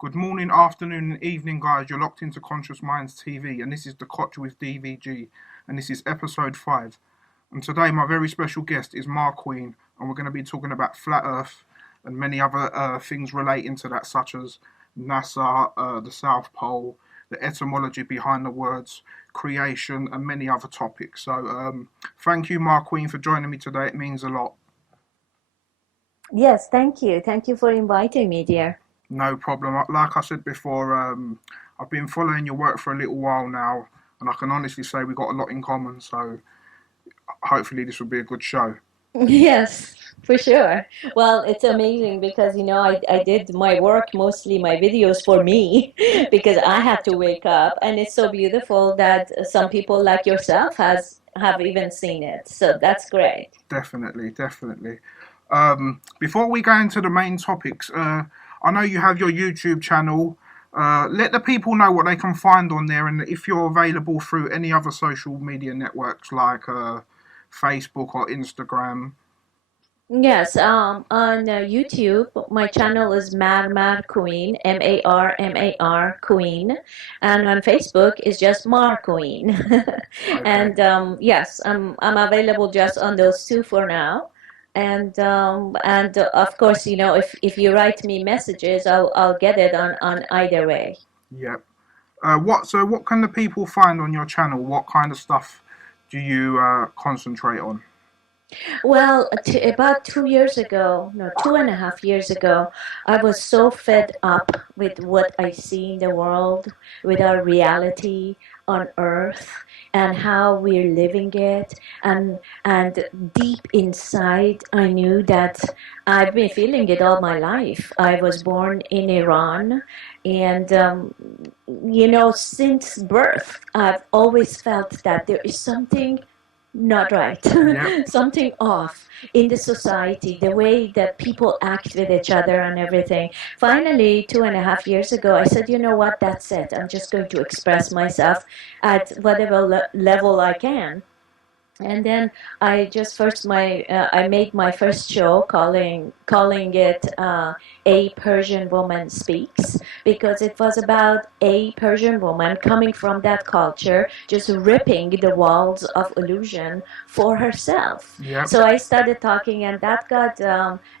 Good morning, afternoon, and evening, guys. You're locked into Conscious Minds TV, and this is the Cotch with D.V.G, and this is episode 5. And today, my very special guest is Queen, and we're going to be talking about flat Earth and many other things relating to that, such as NASA, the South Pole, the etymology behind the words, creation, and many other topics. So, thank you, Queen, for joining me today. It means a lot. Yes, thank you. Thank you for inviting me, dear. No problem. Like I said before, I've been following your work for a little while now, and I can honestly say we've got a lot in common. So hopefully this will be a good show. Yes, for sure. Well, it's amazing because, I did my work, mostly my videos for me, because I had to wake up. And it's so beautiful that some people like yourself have even seen it. So that's great. Definitely, definitely. Before we go into the main topics, I know you have your YouTube channel. Let the people know what they can find on there, and if you're available through any other social media networks like Facebook or Instagram. Yes, on YouTube, my channel is Marmar Queen, Marmar Queen, and on Facebook is just Mar Queen. Okay. And yes, I'm available just on those two for now. And of course, if you write me messages, I'll get it on either way. Yep. What can the people find on your channel? What kind of stuff do you concentrate on? Well, about 2 years ago, no, 2.5 years ago, I was so fed up with what I see in the world, with our reality on Earth, and how we're living it, and deep inside, I knew that I've been feeling it all my life. I was born in Iran, and since birth, I've always felt that there is something not right, Yep. something off in the society, the way that people act with each other and everything. Finally, 2.5 years ago, I said, you know what, that's it. I'm just going to express myself at whatever level I can. And then I made my first show calling it A Persian Woman Speaks, because it was about a Persian woman coming from that culture, just ripping the walls of illusion for herself. Yep. So I started talking, and that got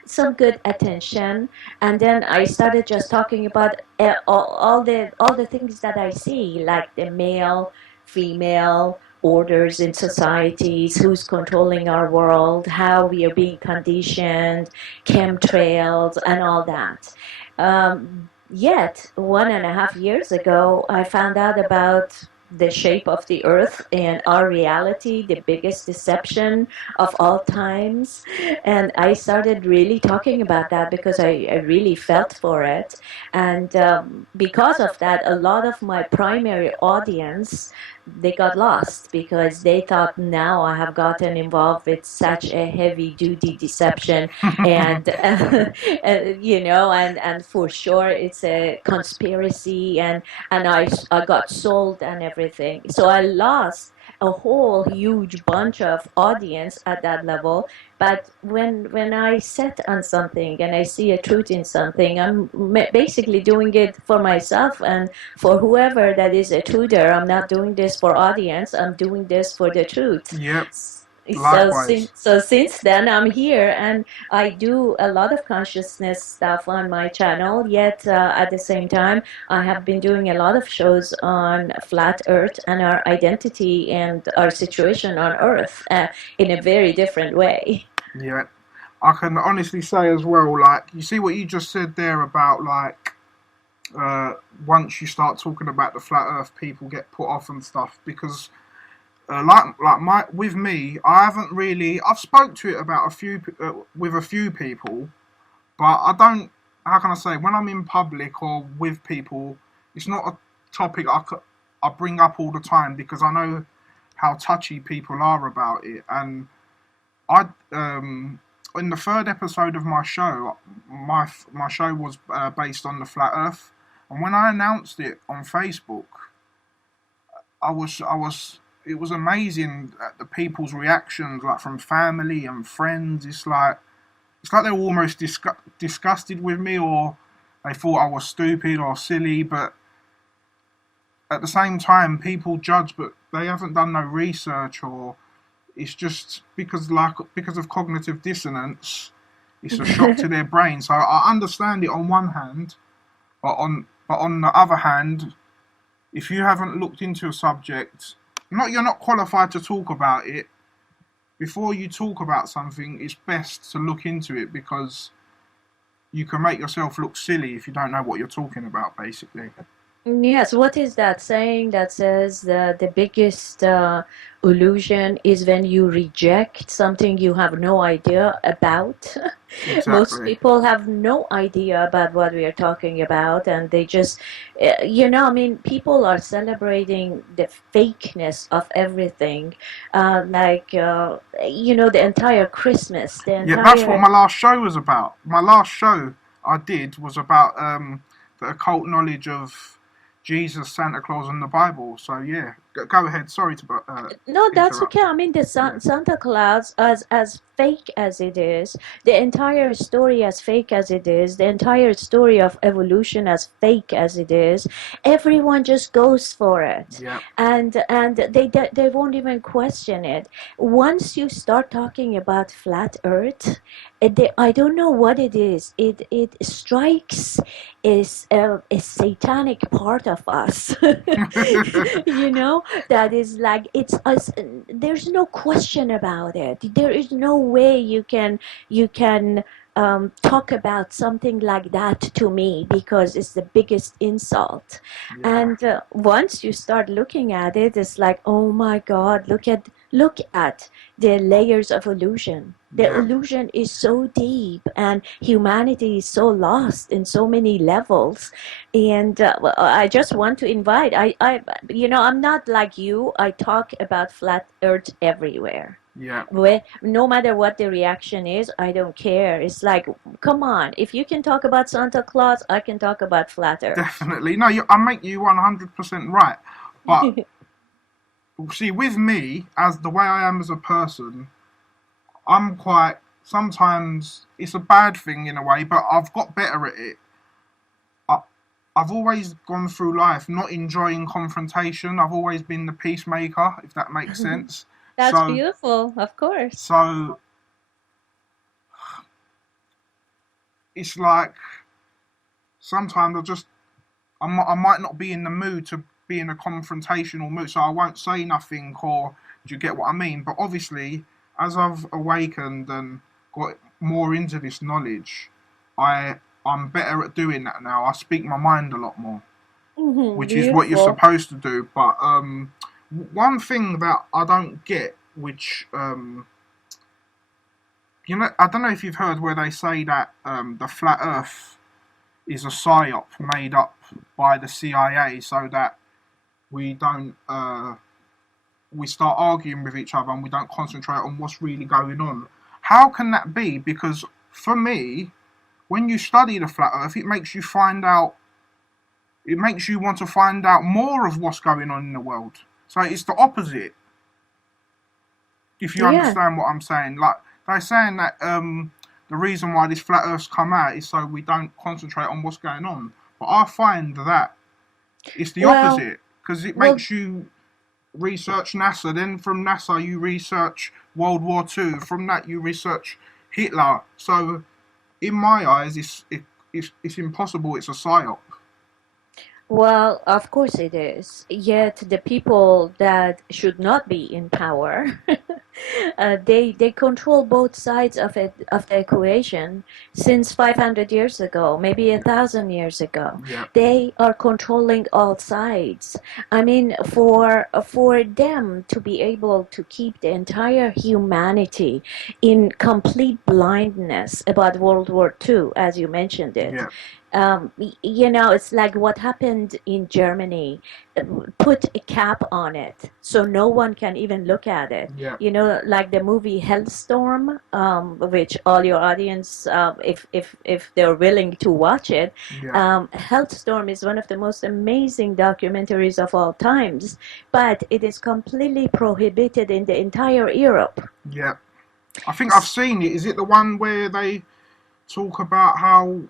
some good attention. And then I started just talking about all the things that I see, like the male, female orders in societies, who's controlling our world, how we are being conditioned, chemtrails, and all that. Yet, 1.5 years ago, I found out about the shape of the earth and our reality, the biggest deception of all times. And I started really talking about that because I really felt for it. And because of that, a lot of my primary audience, they got lost because they thought, now I have gotten involved with such a heavy duty deception, and and for sure it's a conspiracy, and I got sold and everything. So I lost a whole huge bunch of audience at that level. But when I set on something and I see a truth in something, I'm basically doing it for myself and for whoever that is a truther. I'm not doing this for audience. I'm doing this for the truth. Yep. So Likewise. since then I'm here, and I do a lot of consciousness stuff on my channel. Yet at the same time, I have been doing a lot of shows on flat Earth and our identity and our situation on Earth in a very different way. Yeah. I can honestly say as well, like, you see what you just said there about, like, uh, once you start talking about the flat earth, people get put off and stuff because, with me, I haven't really, I've spoke to it about with a few people, but I don't, how can I say, when I'm in public or with people, it's not a topic I bring up all the time because I know how touchy people are about it. And I in the third episode of my show, my show was based on the flat Earth, and when I announced it on Facebook, I was it was amazing at the people's reactions, like from family and friends. It's like they're almost disgusted with me, or they thought I was stupid or silly, but at the same time, people judge, but they haven't done no research, or it's just because of cognitive dissonance. It's a shock to their brain. So I understand it on one hand, but on the other hand, if you haven't looked into a subject, you're not qualified to talk about it. Before you talk about something, it's best to look into it, because you can make yourself look silly if you don't know what you're talking about, basically. Yes, what is that saying that says the biggest illusion is when you reject something you have no idea about? Most Exactly. people have no idea about what we are talking about, and they just, I mean, people are celebrating the fakeness of everything, the entire Christmas, the Yeah, that's what entire. my last show was about. My last show I did was about the occult knowledge of Jesus, Santa Claus, and the Bible. So yeah, go ahead. Sorry to No, that's interrupt. okay. I mean, the Yeah, Santa Claus, as fake as it is, the entire story as fake as it is, the entire story of evolution as fake as it is, everyone just goes for it, yeah, and they won't even question it. Once you start talking about flat Earth, I don't know what it is. It strikes is a satanic part of us, you know that is like it's us. There's no question about it. There is no way you can talk about something like that to me, because it's the biggest insult. yeah, And once you start looking at it, it's like, oh my God, look at the layers of illusion. The yeah. illusion is so deep, and humanity is so lost in so many levels. And well, I just want to invite. I'm not like you. I talk about flat Earth everywhere. Yeah, Where no matter what the reaction is, I don't care. It's like, come on, if you can talk about Santa Claus, I can talk about flat Earth. definitely. No, I make you 100% right. But see, with me, as the way I am as a person, I'm quite. Sometimes it's a bad thing in a way, but I've got better at it. I, I've always gone through life not enjoying confrontation. I've always been the peacemaker, if that makes sense. That's So, beautiful, of course. so it's like sometimes I might not be in the mood to be in a confrontational mood, so I won't say nothing. Or do you get what I mean? But obviously, as I've awakened and got more into this knowledge, I'm better at doing that now. I speak my mind a lot more, which is what you're Beautiful. supposed to do. But one thing that I don't get, which I don't know if you've heard where they say that the flat Earth is a psyop made up by the CIA so that we don't we start arguing with each other and we don't concentrate on what's really going on. How can that be? Because for me, when you study the flat Earth, it makes you want to find out more of what's going on in the world. So it's the opposite, if you Yeah. understand what I'm saying. Like they're saying that the reason why this flat Earth's come out is so we don't concentrate on what's going on. But I find that it's the Well, opposite, because it well, makes you research NASA. Then from NASA you research World War Two. From that you research Hitler. So in my eyes, it's impossible. It's a psyop. Well, of course it is. Yet the people that should not be in power, they control both sides of the equation since 500 years ago, maybe 1,000 years ago. Yeah, They are controlling all sides. I mean, for them to be able to keep the entire humanity in complete blindness about World War II, as you mentioned it, yeah, it's like what happened in Germany. Put a cap on it so no one can even look at it. yeah, Like the movie Hellstorm, which all your audience, if they're willing to watch it, yeah, Hellstorm is one of the most amazing documentaries of all times, but it is completely prohibited in the entire Europe. yeah. I think I've seen it. Is it the one where they talk about how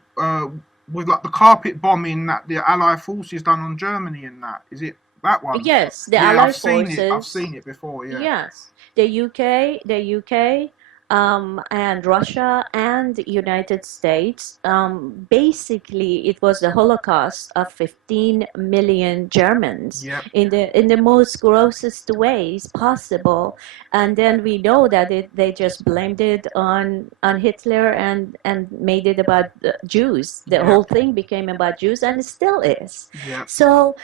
with like the carpet bombing that the Allied forces done on Germany and that. Is it that one? Yes, the Yeah, I've Allied seen it. I've forces. seen it before. Yeah. Yes, the UK, and Russia and the United States. Basically, it was the Holocaust of 15 million Germans Yep. in the most grossest ways possible. And then we know that they just blamed it on Hitler and made it about the Jews. The whole Yep. thing became about Jews, and it still is. Yep. So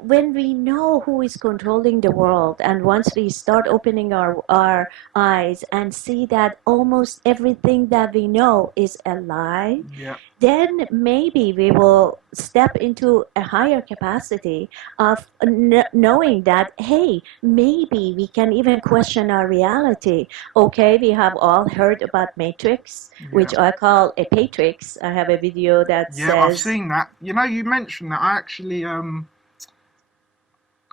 when we know who is controlling the world, and once we start opening our eyes and see that almost everything that we know is a lie, Yep. then maybe we will step into a higher capacity of knowing that, hey, maybe we can even question our reality. Okay, we have all heard about Matrix, which Yep. I call a Patrix. I have a video that Yeah, I've says, seen that. You know, you mentioned that. I actually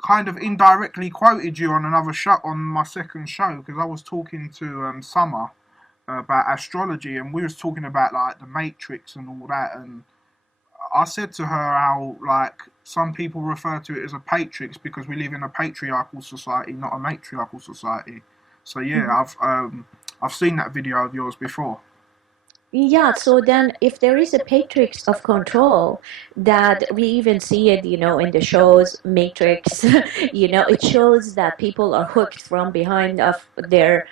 kind of indirectly quoted you on another show on my second show because I was talking to Summer about astrology and we was talking about like the Matrix and all that and I said to her how like some people refer to it as a patrix because we live in a patriarchal society, not a matriarchal society. So yeah, mhm. I've seen that video of yours before. Yeah, so then if there is a matrix of control that we even see it, in the shows Matrix, it shows that people are hooked from behind of their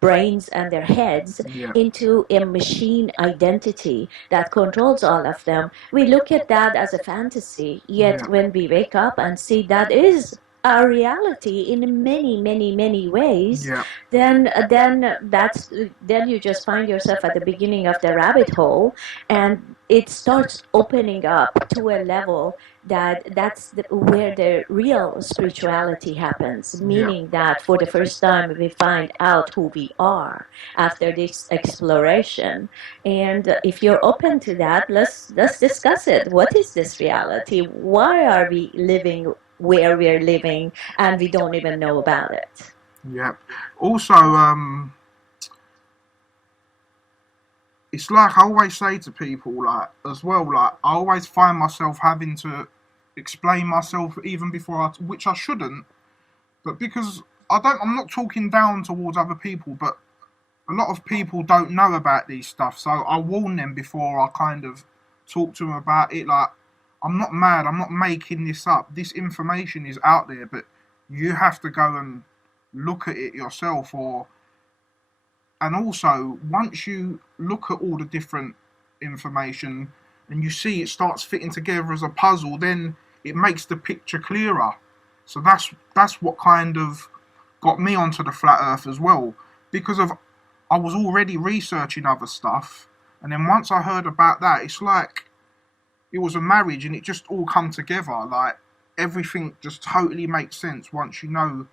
brains and their heads Yeah, into a machine identity that controls all of them. We look at that as a fantasy, yet yeah, when we wake up and see that is our reality in many, many, many ways, yeah, then you just find yourself at the beginning of the rabbit hole, and it starts opening up to a level where the real spirituality happens, yeah, meaning that for the first time we find out who we are after this exploration. And if you're open to that, let's discuss it. What is this reality? Why are we living where we're living and we don't even know about it? yeah. Also, it's like I always say to people, like as well, like I always find myself having to explain myself even before which I shouldn't, but because I'm not talking down towards other people, but a lot of people don't know about these stuff, so I warn them before I kind of talk to them about it. Like, I'm not mad, I'm not making this up. This information is out there, but you have to go and look at it yourself, or and also once you look at all the different information and you see it starts fitting together as a puzzle, then it makes the picture clearer. So that's what kind of got me onto the flat earth as well, because of I was already researching other stuff, and then once I heard about that, it's like it was a marriage, and it just all come together. Like everything just totally makes sense once you know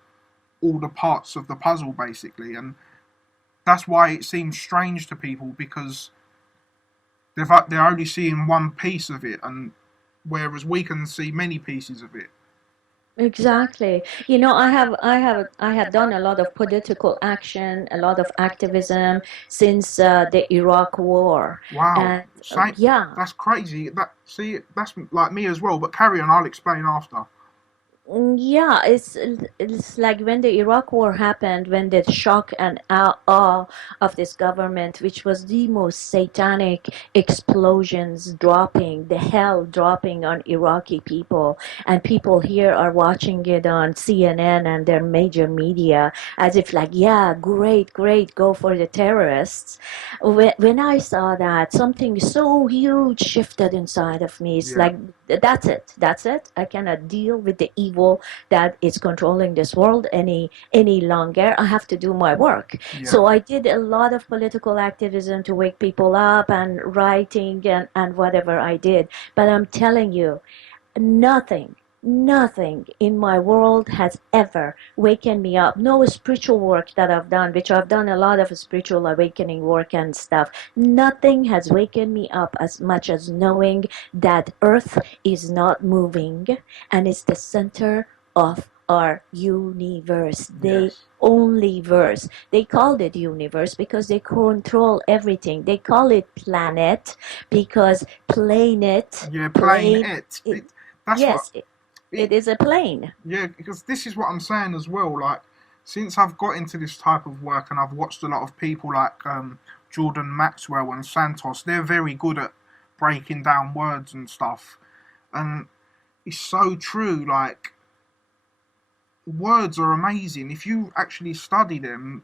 all the parts of the puzzle, basically, and that's why it seems strange to people because they're only seeing one piece of it, and whereas we can see many pieces of it. Exactly. I have done a lot of political action, a lot of activism since the Iraq War, Wow, and Saint, yeah. that's crazy. That see, that's like me as well. But carry on, I'll explain after. Yeah, it's like when the Iraq War happened, when the shock and awe of this government, which was the most satanic explosions dropping, the hell dropping on Iraqi people, and people here are watching it on CNN and their major media as if like, yeah, great, great, go for the terrorists. When I saw that, something so huge shifted inside of me. It's Yeah, like, that's it. I cannot deal with the evil that is controlling this world any longer. I have to do my work. yeah, So I did a lot of political activism to wake people up and writing and whatever I did. But I'm telling you, nothing, nothing in my world has ever waken me up. No spiritual work that I've done, which I've done a lot of spiritual awakening work and stuff. Nothing has waken me up as much as knowing that Earth is not moving and is the center of are universe. They Yes. only verse. They called it universe because they control everything. They call it planet because planet, Yeah, plain plane, it. it, That's what yes, it. it is a plane. Yeah, because this is what I'm saying as well. Like, since I've got into this type of work and I've watched a lot of people like Jordan Maxwell and Santos, they're very good at breaking down words and stuff. And it's so true. Like, words are amazing. If you actually study them,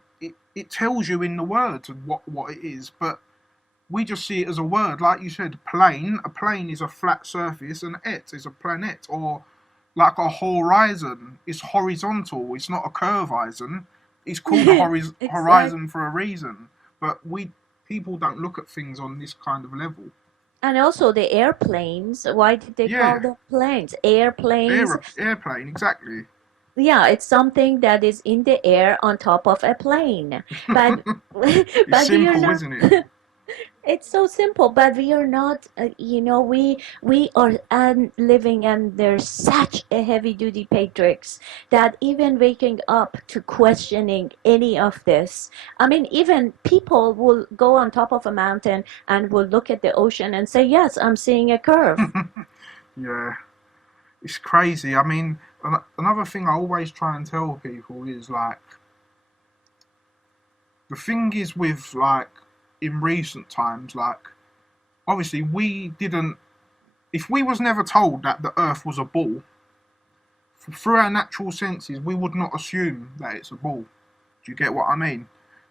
it tells you in the words what it is. But we just see it as a word. Like you said, plane. A plane is a flat surface, and it is a planet. Or like a horizon is horizontal. It's not a curve horizon. It's called a Exact. horizon for a reason. But we people don't look at things on this kind of level. And also the airplanes. Why did they call Yeah, them planes? Airplanes. airplane exactly. Yeah, it's something that is in the air on top of a plane. But It's but we are simple, not. isn't it? It's so simple, but we are not. We are living under such a heavy duty matrix that even waking up to questioning any of this. I mean, even people will go on top of a mountain and will look at the ocean and say, "Yes, I'm seeing a curve." Yeah, it's crazy. I mean, another thing I always try and tell people is like the thing is with like in recent times, like obviously we didn't. If we was never told that the Earth was a ball, through our natural senses, we would not assume that it's a ball. Do you get what I mean?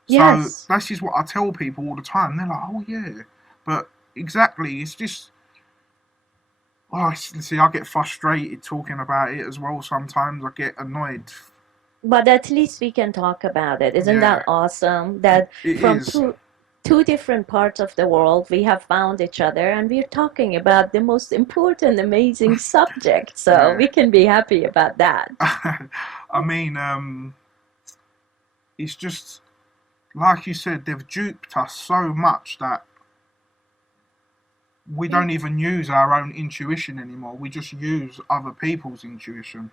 So Yes. this is what I tell people all the time. They're like, "Oh yeah," but exactly, it's just. Oh, see, I get frustrated talking about it as well. Sometimes I get annoyed. But at least we can talk about it. Isn't that Yeah, awesome? That it from is. two different parts of the world we have found each other and we're talking about the most important, amazing subject. So Yeah. we can be happy about that. I mean, it's just like you said, they've duped us so much that we don't even use our own intuition anymore. We just use other people's intuition.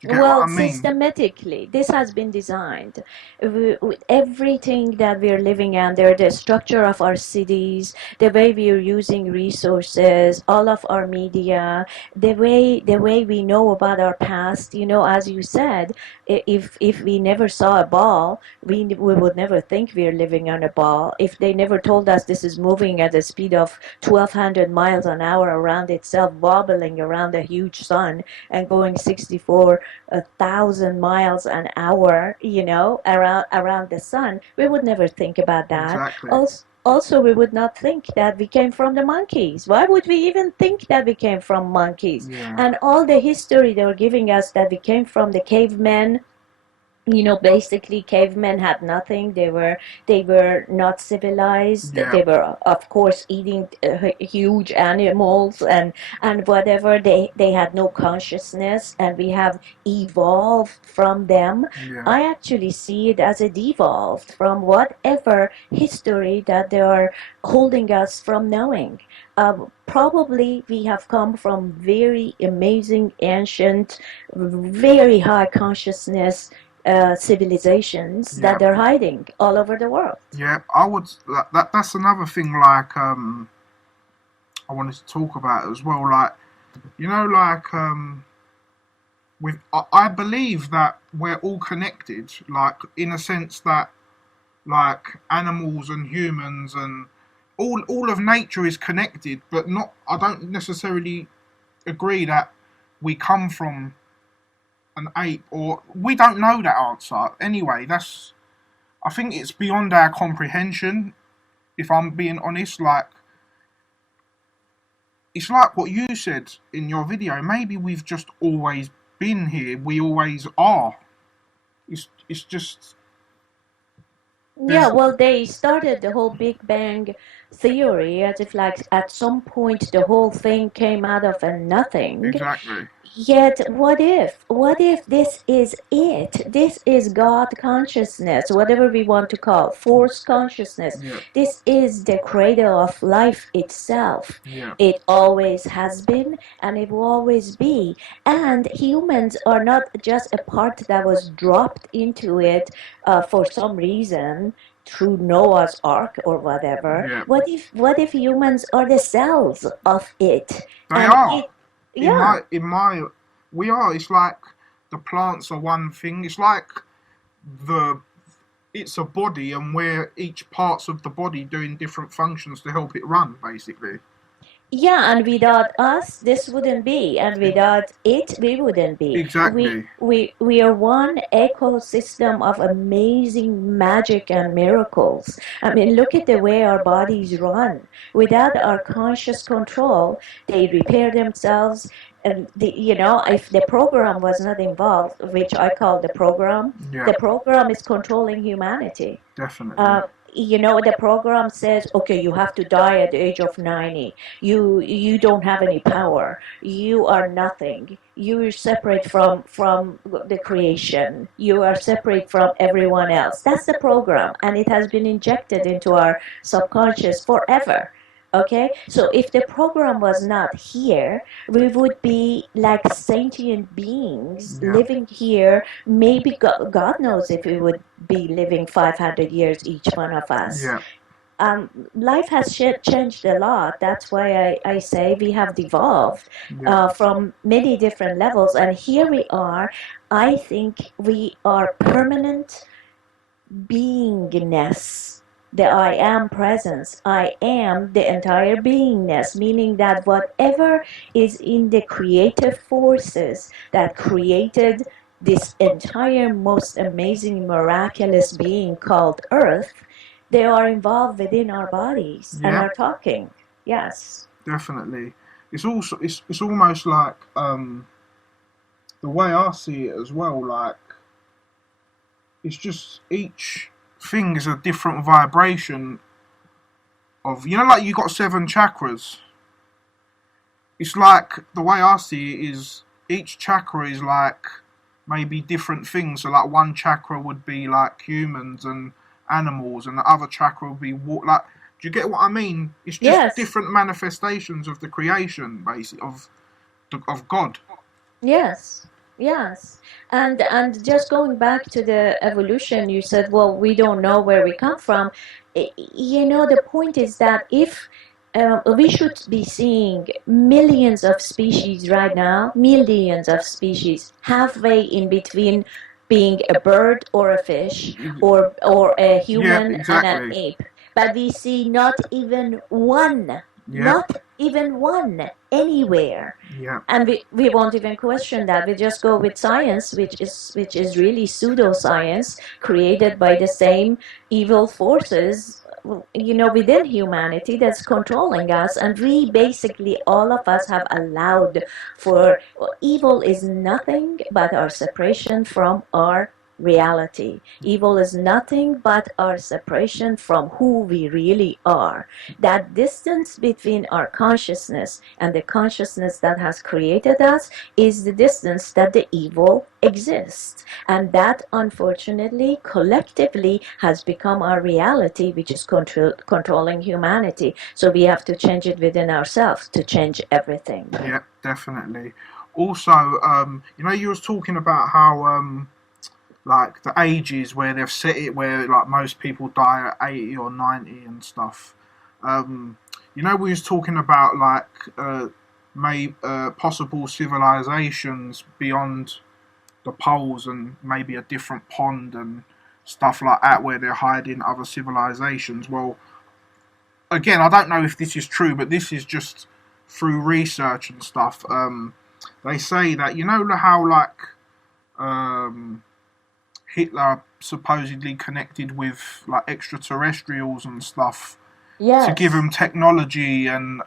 Do you get what Well, I mean? systematically, this has been designed with everything that we're living under, the structure of our cities, the way we're using resources, all of our media, the way we know about our past. As you said, if we never saw a ball, we would never think we're living on a ball. If they never told us this is moving at a speed of 1,200 miles an hour around itself, wobbling around a huge sun and going 64,000 miles an hour, around the sun, we would never think about that. Exactly. Also, we would not think that we came from the monkeys. Why would we even think that we came from monkeys? Yeah. And all the history they were giving us that we came from the cavemen. Basically cavemen had nothing. They were not civilized. Yeah. They were of course eating huge animals and whatever. They had no consciousness, and we have evolved from them. Yeah. I actually see it as a devolved from whatever history that they are holding us from knowing. Probably we have come from very amazing ancient, very high consciousness civilizations that Yeah. they're hiding all over the world. Yeah. I would. That's another thing. Like I wanted to talk about as well. Like like with I believe that we're all connected. Like in a sense that like animals and humans and all of nature is connected, but not. I don't necessarily agree that we come from an ape, or we don't know that answer. Anyway, that's. I think it's beyond our comprehension. If I'm being honest, like it's like what you said in your video. Maybe we've just always been here. We always are. It's just Yeah, there's well, they started the whole Big Bang theory as if like at some point the whole thing came out of a nothing. Exactly. Yet, what if? What if this is it? This is God consciousness, whatever we want to call force consciousness. Yeah. This is the cradle of life itself. Yeah. It always has been and it will always be. And humans are not just a part that was dropped into it for some reason through Noah's Ark or whatever. Yeah. What if humans are the cells of it? They And are. it, In yeah. my we are. It's like the plants are one thing. It's like the it's a body and where each parts of the body doing different functions to help it run, basically. Yeah, and without us, this wouldn't be, and without it, we wouldn't be. We Exactly. we we are one ecosystem of amazing magic and miracles. I mean, look at the way our bodies run. Without our conscious control, they repair themselves. And if the program was not involved, which I call Yeah. the program is controlling humanity. Definitely. The program says, okay, you have to die at the age of 90. You don't have any power. You are nothing. You are separate from the creation. You are separate from everyone else. That's the program, and it has been injected into our subconscious forever. Okay, so if the program was not here, we would be like sentient beings Yeah. living here. Maybe God knows if we would be living 500 years, each one of us. Yeah. Life has changed a lot. That's why I say we have devolved Yeah. from many different levels. And here we are. I think we are permanent beingness, the I am presence. I am the entire beingness, meaning that whatever is in the creative forces that created this entire most amazing, miraculous being called Earth, they are involved within our bodies and Yeah. are talking. Yes. Definitely. It's also it's almost like the way I see it as well. Like it's just each thing is a different vibration of like you got seven chakras. It's like the way I see it is each chakra is like maybe different things. So like one chakra would be like humans and animals, and the other chakra would be like. Do you get what I mean? It's just Yes. different manifestations of the creation, basically of God. Yes, yes. And just going back to the evolution, you said, well, we don't know where we come from. The point is that if we should be seeing millions of species right now, millions of species, halfway in between being a bird or a fish or a Yeah, human and an exactly. ape. But we see not even one, Yeah, not even one anywhere. yeah, And we won't even question that. We just go with science, which is really pseudoscience created by the same evil forces within humanity that's controlling us. And we basically, all of us, have allowed for evil is nothing but our separation from our reality. Evil is nothing but our separation from who we really are. That distance between our consciousness and the consciousness that has created us is the distance that the evil exists. And that, unfortunately, collectively has become our reality, which is controlling humanity. So we have to change it within ourselves to change everything. yeah, definitely. Also, you was talking about how like the ages where they've set it where like most people die at 80 or 90 and stuff. Um, we was talking about like possible civilizations beyond the poles and maybe a different pond and stuff like that where they're hiding other civilizations. Well, again, I don't know if this is true, but this is just through research and stuff. They say that how like um, Hitler supposedly connected with like extraterrestrials and stuff to give Yes. them technology and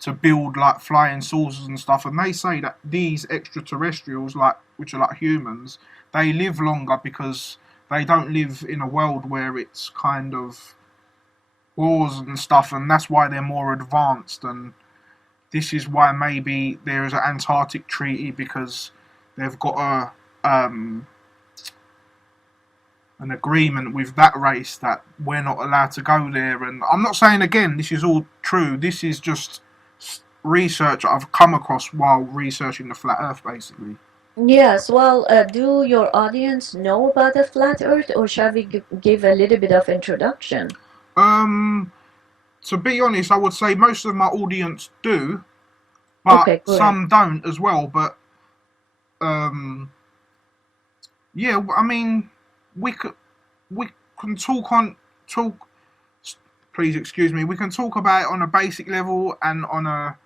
to build like flying saucers and stuff. And they say that these extraterrestrials, like which are like humans, they live longer because they don't live in a world where it's kind of wars and stuff, and that's why they're more advanced. And this is why maybe there is an Antarctic treaty, because they've got an agreement with that race that we're not allowed to go there. And I'm not saying, again, this is all true. This is just research I've come across while researching the flat Earth, basically. Yes, well, do your audience know about the flat Earth, or shall we give a little bit of introduction? Um, to be honest, I would say most of my audience do, but Okay, go ahead. some don't as well. But um, yeah, I mean, we could we can talk. Please excuse me. We can talk about it on a basic level and on a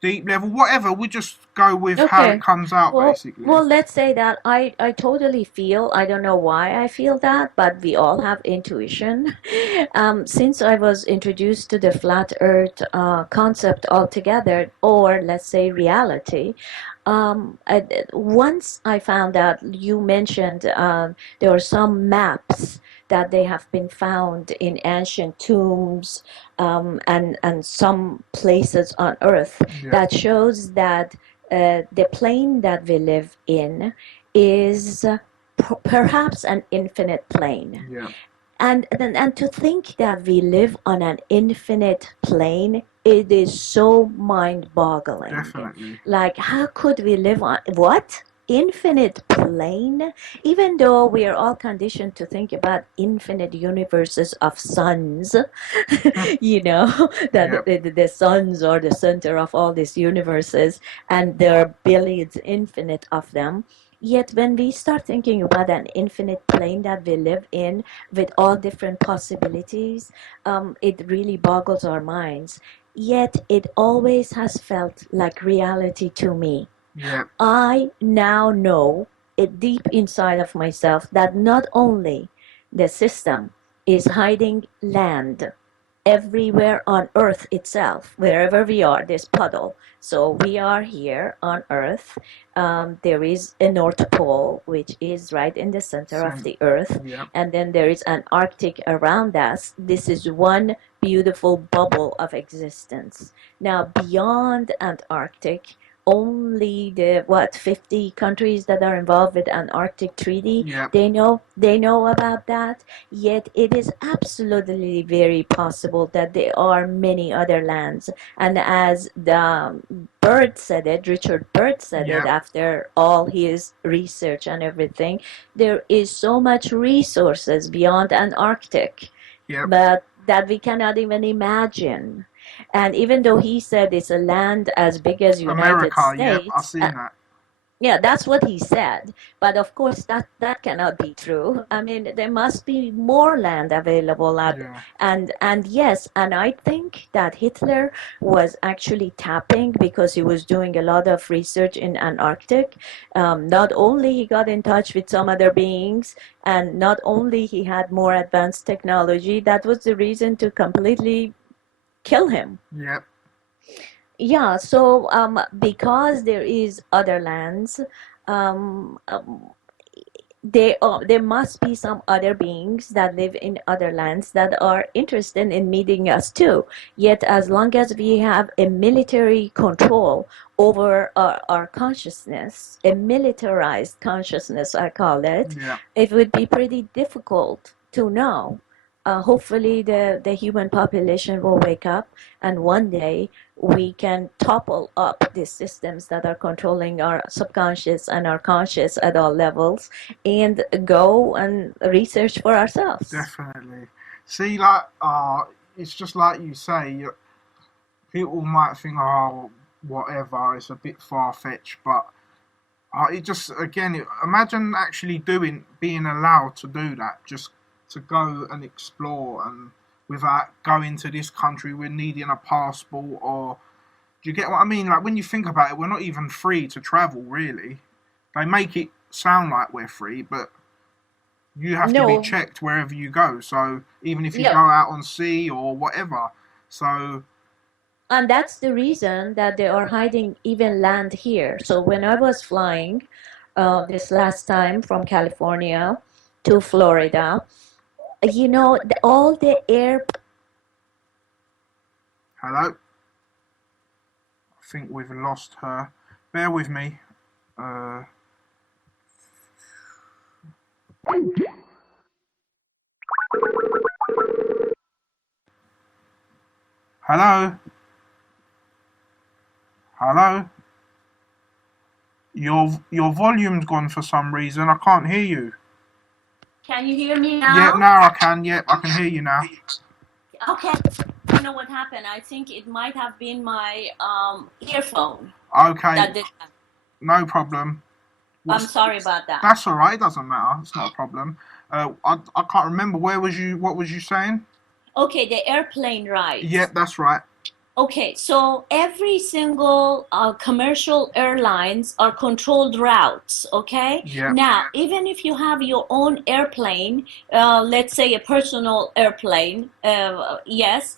deep level, whatever. We just go with how it Okay. comes out, Well, basically. let's say that I totally feel, I don't know why I feel that, but we all have intuition. Since I was introduced to the flat Earth concept altogether, or let's say reality, once I found out, you mentioned there are some maps that they have been found in ancient tombs, and some places on Earth Yeah, that shows that the plane that we live in is perhaps an infinite plane. yeah, And to think that we live on an infinite plane, it is so mind-boggling. definitely. Like, how could we live on what? Infinite plane? Even though we are all conditioned to think about infinite universes of suns, you know, that Yep, the suns are the center of all these universes, and there are billions, infinite of them. Yet when we start thinking about an infinite plane that we live in, with all different possibilities, it really boggles our minds. Yet it always has felt like reality to me. yep, I now know it deep inside of myself that not only the system is hiding land everywhere on Earth itself, wherever we are, this puddle. So we are here on Earth. There is a North Pole, which is right in the center of same. the Earth, Yep, and then there is an Arctic around us. This is one beautiful bubble of existence. Now, beyond Antarctic, only the what 50 countries that are involved with Antarctic Treaty, yep. they know about that. Yet it is absolutely very possible that there are many other lands. And as the Bird said it, Richard Byrd said it Yep, after all his research and everything, there is so much resources beyond Antarctic, yep. but that we cannot even imagine. And even though he said it's a land as big as United America, yep, I States, seen that. yeah, that's what he said. But of course, that cannot be true. I mean, there must be more land available Yeah, and yes, and I think that Hitler was actually tapping because he was doing a lot of research in Antarctic. Not only he got in touch with some other beings, and not only he had more advanced technology, that was the reason to completely kill him. yep. Yeah, so because there is other lands, um, um, there must be some other beings that live in other lands that are interested in meeting us too. Yet, as long as we have a military control over our consciousness, a militarized consciousness, I call it, Yeah, it would be pretty difficult to know. Hopefully, the human population will wake up, and one day we can topple up these systems that are controlling our subconscious and our conscious at all levels, and go and research for ourselves. definitely. See, like, it's just like you say. People might think, oh, whatever, it's a bit far fetched, but it just, again, imagine actually being allowed to do that, just to go and explore, and without going to this country, we're needing a passport, or do you get what I mean? Like, when you think about it, we're not even free to travel, really. They make it sound like we're free, but you have to be No, checked wherever you go. So even if you go yeah, out on sea or whatever, so and that's the reason that they are hiding even land here. So when I was flying this last time from California to Florida, all the Hello? I think we've lost her. Bear with me. Uh, Hello? Hello? Your volume's gone for some reason. I can't hear you. Can you hear me Yep, now? now I can. Yep, I can hear you now. Okay. I don't know what happened. I think it might have been my earphone Okay, that did that. no problem. I'm What's sorry about that. That's all right. It doesn't matter. It's not a problem. I can't remember. Where was you? What was you saying? Okay, the airplane rides. Yep, that's right. Okay, so every single commercial airlines are controlled routes, okay? Yep, Now, even if you have your own airplane, let's say a personal airplane, yes,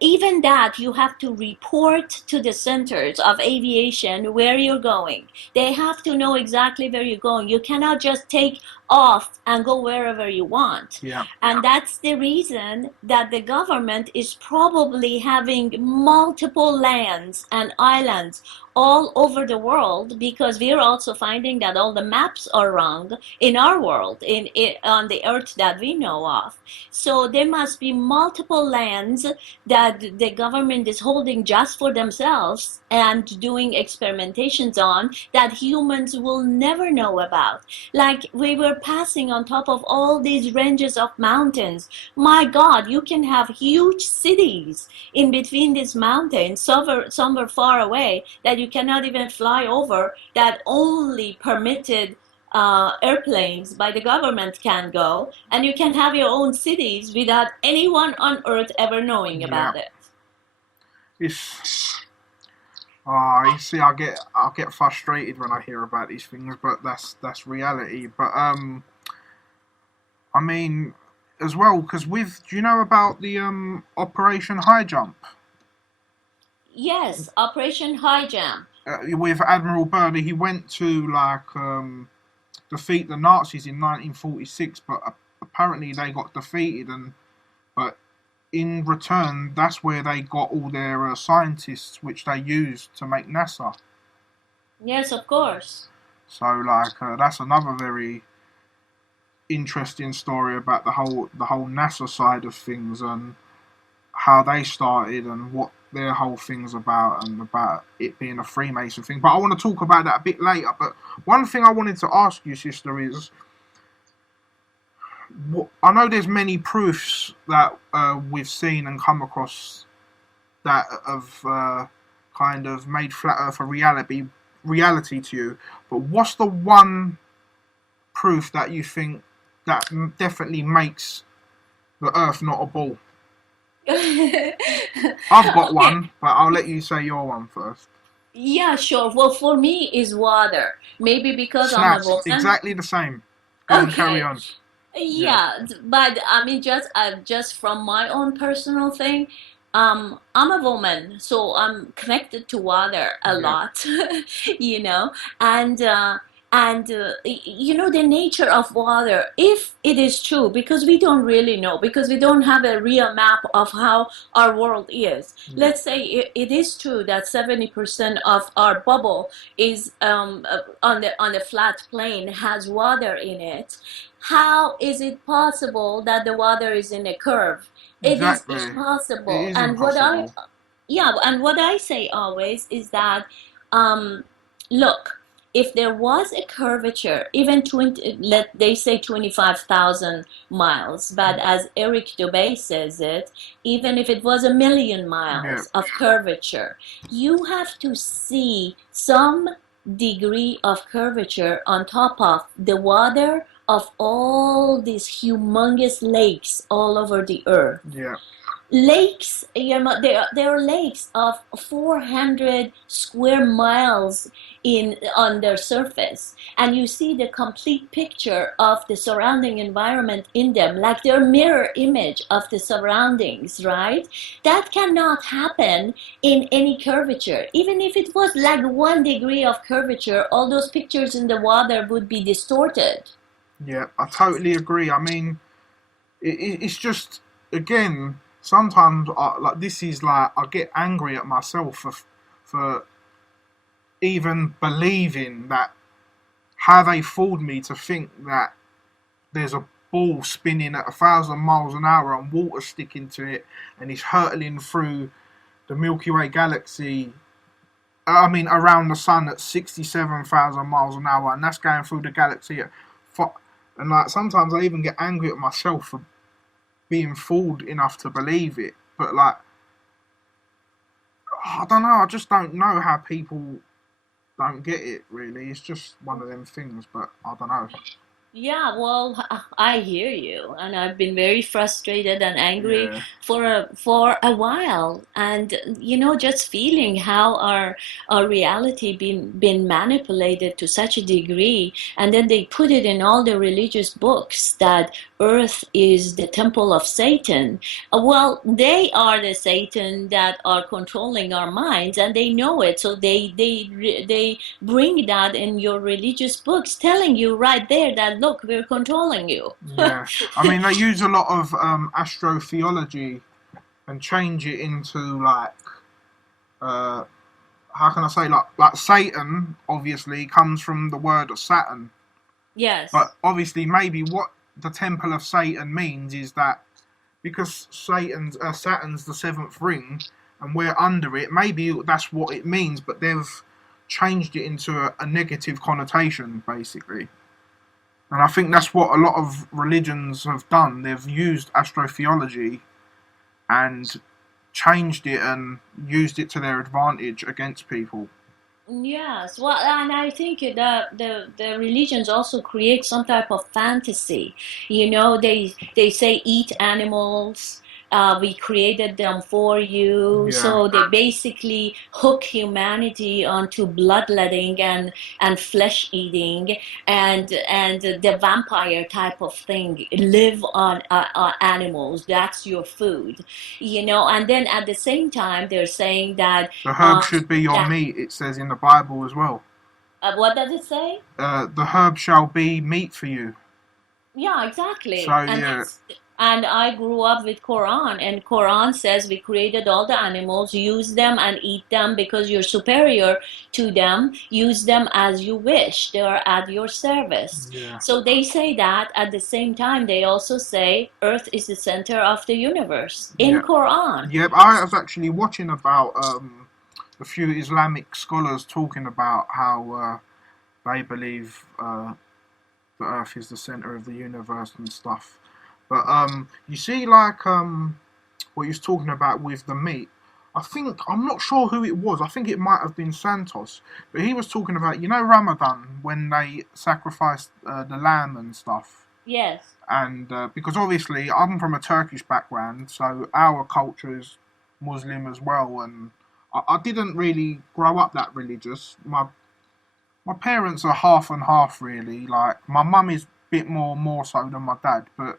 even that you have to report to the centers of aviation where you're going. They have to know exactly where you're going. You cannot just take off and go wherever you want. yep, And that's the reason that the government is probably having multiple lands and islands all over the world, because we're also finding that all the maps are wrong in our world, on the earth that we know of. So there must be multiple lands that the government is holding just for themselves and doing experimentations on that humans will never know about. Like, we were passing on top of all these ranges of mountains. My God, you can have huge cities in between these mountains, somewhere far away, that you cannot even fly over, that only permitted airplanes by the government can go, and you can have your own cities without anyone on earth ever knowing about yep. it. It's you see, I get frustrated when I hear about these things, but that's reality. But I mean, as well, because do you know about the Operation High Jump Yes, Operation High Jump. with Admiral Byrd? He went to like defeat the Nazis in 1946, but apparently they got defeated, and but in return, that's where they got all their scientists, which they used to make NASA. Yes, of course. So, like, that's another very interesting story about the whole NASA side of things and how they started and what their whole thing's about and about it being a Freemason thing. But I want to talk about that a bit later. But one thing I wanted to ask you, sister, is I know there's many proofs that we've seen and come across that have kind of made flat Earth a reality to you. But what's the one proof that you think that definitely makes the Earth not a ball? I've got Okay. one, but I'll let you say your one first. Yeah, sure. Well, for me is water. Maybe because I'm a Snap, woman. exactly the same. Go on, carry Okay. on. Yeah, Yeah, but I mean, just from my own personal thing, I'm a woman, so I'm connected to water a yeah, lot, you know, and you know, the nature of water, if it is true, because we don't really know, because we don't have a real map of how our world is. yeah, Let's say it is true that 70% of our bubble is on the flat plane has water in it. How is it possible that the water is in a curve? It is exactly. It impossible. is impossible. And what I say always is that, um, look, if there was a curvature, even 20, let they say 25,000 miles, but as Eric Dubay says it, even if it was a million Yeah, miles of curvature, you have to see some degree of curvature on top of the water of all these humongous lakes all over the earth. yeah, Lakes, you know, there are lakes of 400 square miles in on their surface, and you see the complete picture of the surrounding environment in them, like their mirror image of the surroundings, right? That cannot happen in any curvature. Even if it was like 1 degree of curvature, all those pictures in the water would be distorted. yeah. I totally agree. I mean, it's just again. sometimes like this is like I get angry at myself for even believing that how they fooled me to think that there's a ball spinning at 1,000 miles an hour and water sticking to it and it's hurtling through the Milky Way galaxy. I mean, around the sun at 67,000 miles an hour, and that's going through the galaxy at. And like sometimes I even get angry at myself for being fooled enough to believe it. But like, I don't know. I just don't know how people don't get it. Really, it's just one of them things. But I don't know. Yeah, well, I hear you, and I've been very frustrated and angry Yeah, for a while, and just feeling how our reality been manipulated to such a degree, and then they put it in all the religious books that Earth is the temple of Satan. Well, they are the Satan that are controlling our minds, and they know it, so they bring that in your religious books, telling you right there that look, we're controlling you. yeah. I mean, they use a lot of astrotheology and change it into like uh, how can I say like Satan obviously comes from the word of Saturn, Yes. but obviously maybe what the temple of Satan means is that because Saturn's the seventh ring and we're under it, maybe that's what it means, but they've changed it into a negative connotation basically. And I think that's what a lot of religions have done. They've used astrotheology and changed it and used it to their advantage against people. Yes, well, and I think the religions also create some type of fantasy. They say eat animals. We created them for you. Yeah, So they basically hook humanity onto bloodletting and flesh eating and the vampire type of thing. Live on animals. That's your food. And then at the same time they're saying that. the herb Um, should be your meat. It says in the Bible as well. what does it say? The herb shall be meat for you. Yeah, exactly. So And yeah, I grew up with Quran, and Quran says we created all the animals, use them and eat them because you're superior to them. Use them as you wish. They are at your service. yeah, So they say that. At the same time they also say Earth is the center of the universe in yeah, Quran. yeah. I was actually watching about a few Islamic scholars talking about how they believe the Earth is the center of the universe and stuff. But you see, like what he was talking about with the meat. I think I'm not sure who it was. I think it might have been Santos, but he was talking about Ramadan when they sacrificed the lamb and stuff. Yes. And because obviously I'm from a Turkish background, so our culture is Muslim as well, and I didn't really grow up that religious. My parents are half and half really. Like my mum is a bit more so than my dad, but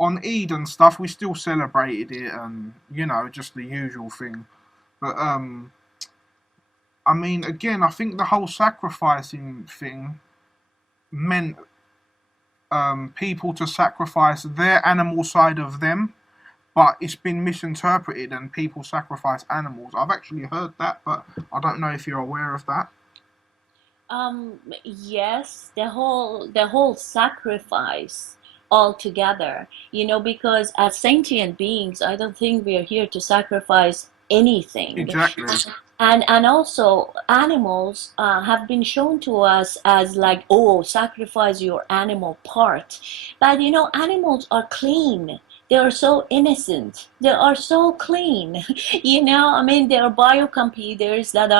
on Eid and stuff we still celebrated it, and just the usual thing. But I mean, again, I think the whole sacrificing thing meant people to sacrifice their animal side of them, but it's been misinterpreted and people sacrifice animals. I've actually heard that, but I don't know if you're aware of that. Yes, the whole sacrifice altogether, because as sentient beings, I don't think we are here to sacrifice anything. Exactly. And also animals have been shown to us as like, oh, sacrifice your animal part. But animals are clean. They are so innocent. They are so clean. I mean, they are biocomputers that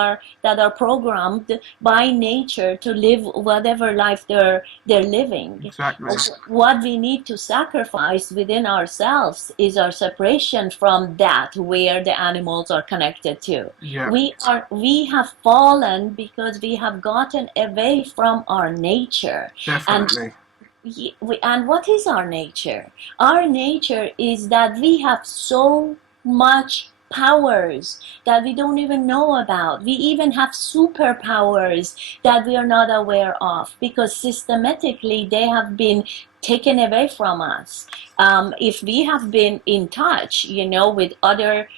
are programmed by nature to live whatever life they're living. Exactly. What we need to sacrifice within ourselves is our separation from that where the animals are connected to. Yeah, We have fallen because we have gotten away from our nature. And definitely. and what is our nature? Our nature is that we have so much powers that we don't even know about. We even have superpowers that we are not aware of because systematically they have been taken away from us. If we have been in touch, with other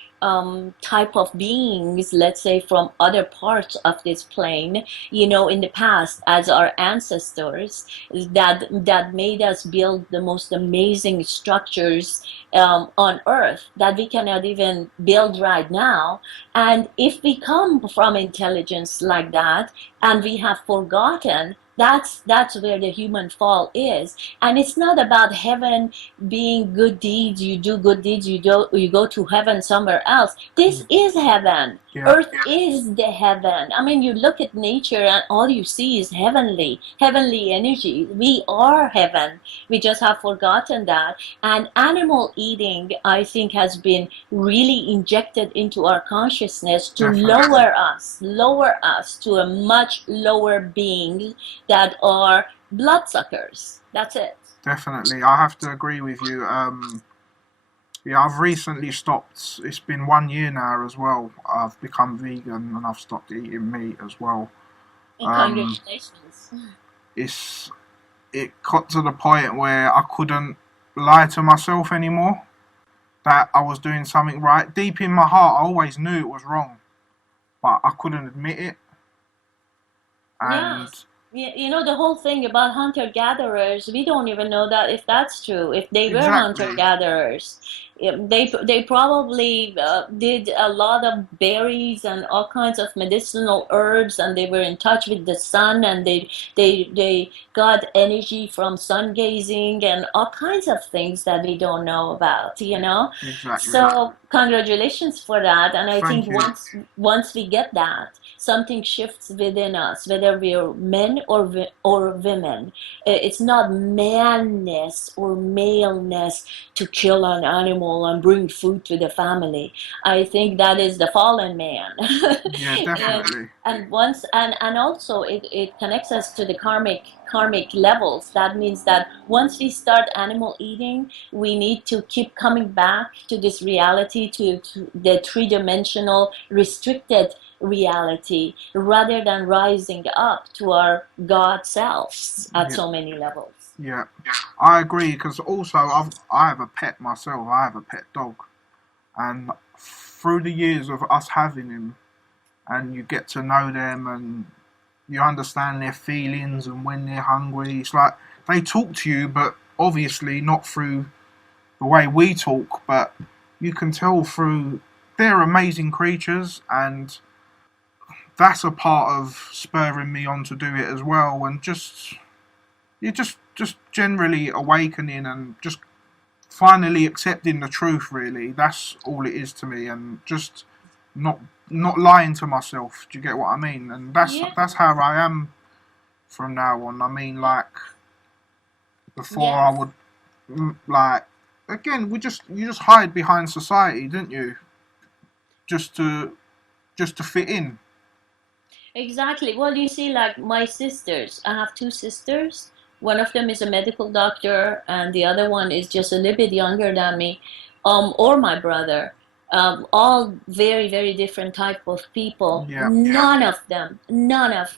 type of beings, let's say from other parts of this plane, in the past, as our ancestors, that made us build the most amazing structures on Earth that we cannot even build right now. And if we come from intelligence like that, and we have forgotten, that's where the human fall is. And it's not about heaven being good deeds. You do good deeds, you go to heaven somewhere else. This is heaven. Yeah, Earth is the heaven. I mean, you look at nature and all you see is heavenly energy. We are heaven. We just have forgotten that. And animal eating, I think, has been really injected into our consciousness to definitely. lower us to a much lower being that are bloodsuckers. That's it. Definitely. I have to agree with you. Yeah, I've recently stopped. It's been 1 year now as well. I've become vegan and I've stopped eating meat as well. And Um, congratulations. it's it got to the point where I couldn't lie to myself anymore that I was doing something right. Deep in my heart, I always knew it was wrong, but I couldn't admit it. Yeah. And The whole thing about hunter-gatherers, we don't even know that if that's true. If they were exactly, hunter-gatherers, they probably did a lot of berries and all kinds of medicinal herbs, and they were in touch with the sun, and they got energy from sun gazing and all kinds of things that we don't know about. exactly. So congratulations for that. And I think Thank you. once we get that, something shifts within us, whether we're men or women. It's not manness or maleness to kill an animal and bring food to the family. I think that is the fallen man. Yeah, and definitely. and also it connects us to the karmic levels. That means that once we start animal eating, we need to keep coming back to this reality, to the three-dimensional restricted reality, rather than rising up to our God selves at Yeah, so many levels. yeah. I agree because also I have a pet myself. I have a pet dog, and through the years of us having him, and you get to know them and you understand their feelings and when they're hungry. It's like they talk to you, but obviously not through the way we talk, but you can tell through they're amazing creatures, and that's a part of spurring me on to do it as well. And just you're just generally awakening and just finally accepting the truth. Really, that's all it is to me, and just not not lying to myself. Do you get what I mean? And Yeah. that's how I am from now on. I mean, like before, I Yes. would like again. We just you just hide behind society, didn't you? Just to just to fit in. Exactly. Well, you see, like my sisters, I have two sisters. One of them is a medical doctor, and the other one is just a little bit younger than me, or my brother. All very, very different type of people. Yeah, None of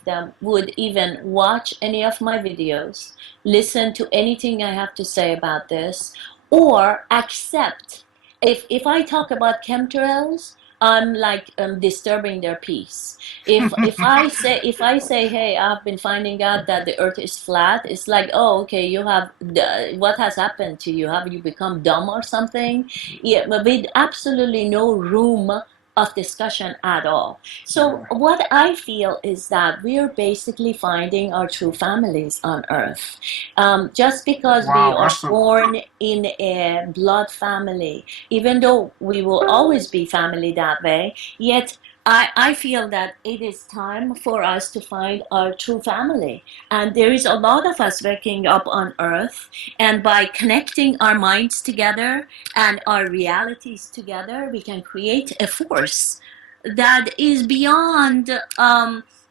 them would even watch any of my videos, listen to anything I have to say about this, or accept. If I talk about chemtrails, I'm like disturbing their peace. If I say, hey, I've been finding out that the earth is flat, it's like, oh, okay, what has happened to you? Have you become dumb or something? Yeah, but with absolutely no room of discussion at all. So yeah. what I feel is that we are basically finding our true families on earth. Just because we Wow, are that's a born in a blood family, even though we will always be family that way, yet I feel that it is time for us to find our true family. And there is a lot of us waking up on earth, and by connecting our minds together and our realities together, we can create a force that is beyond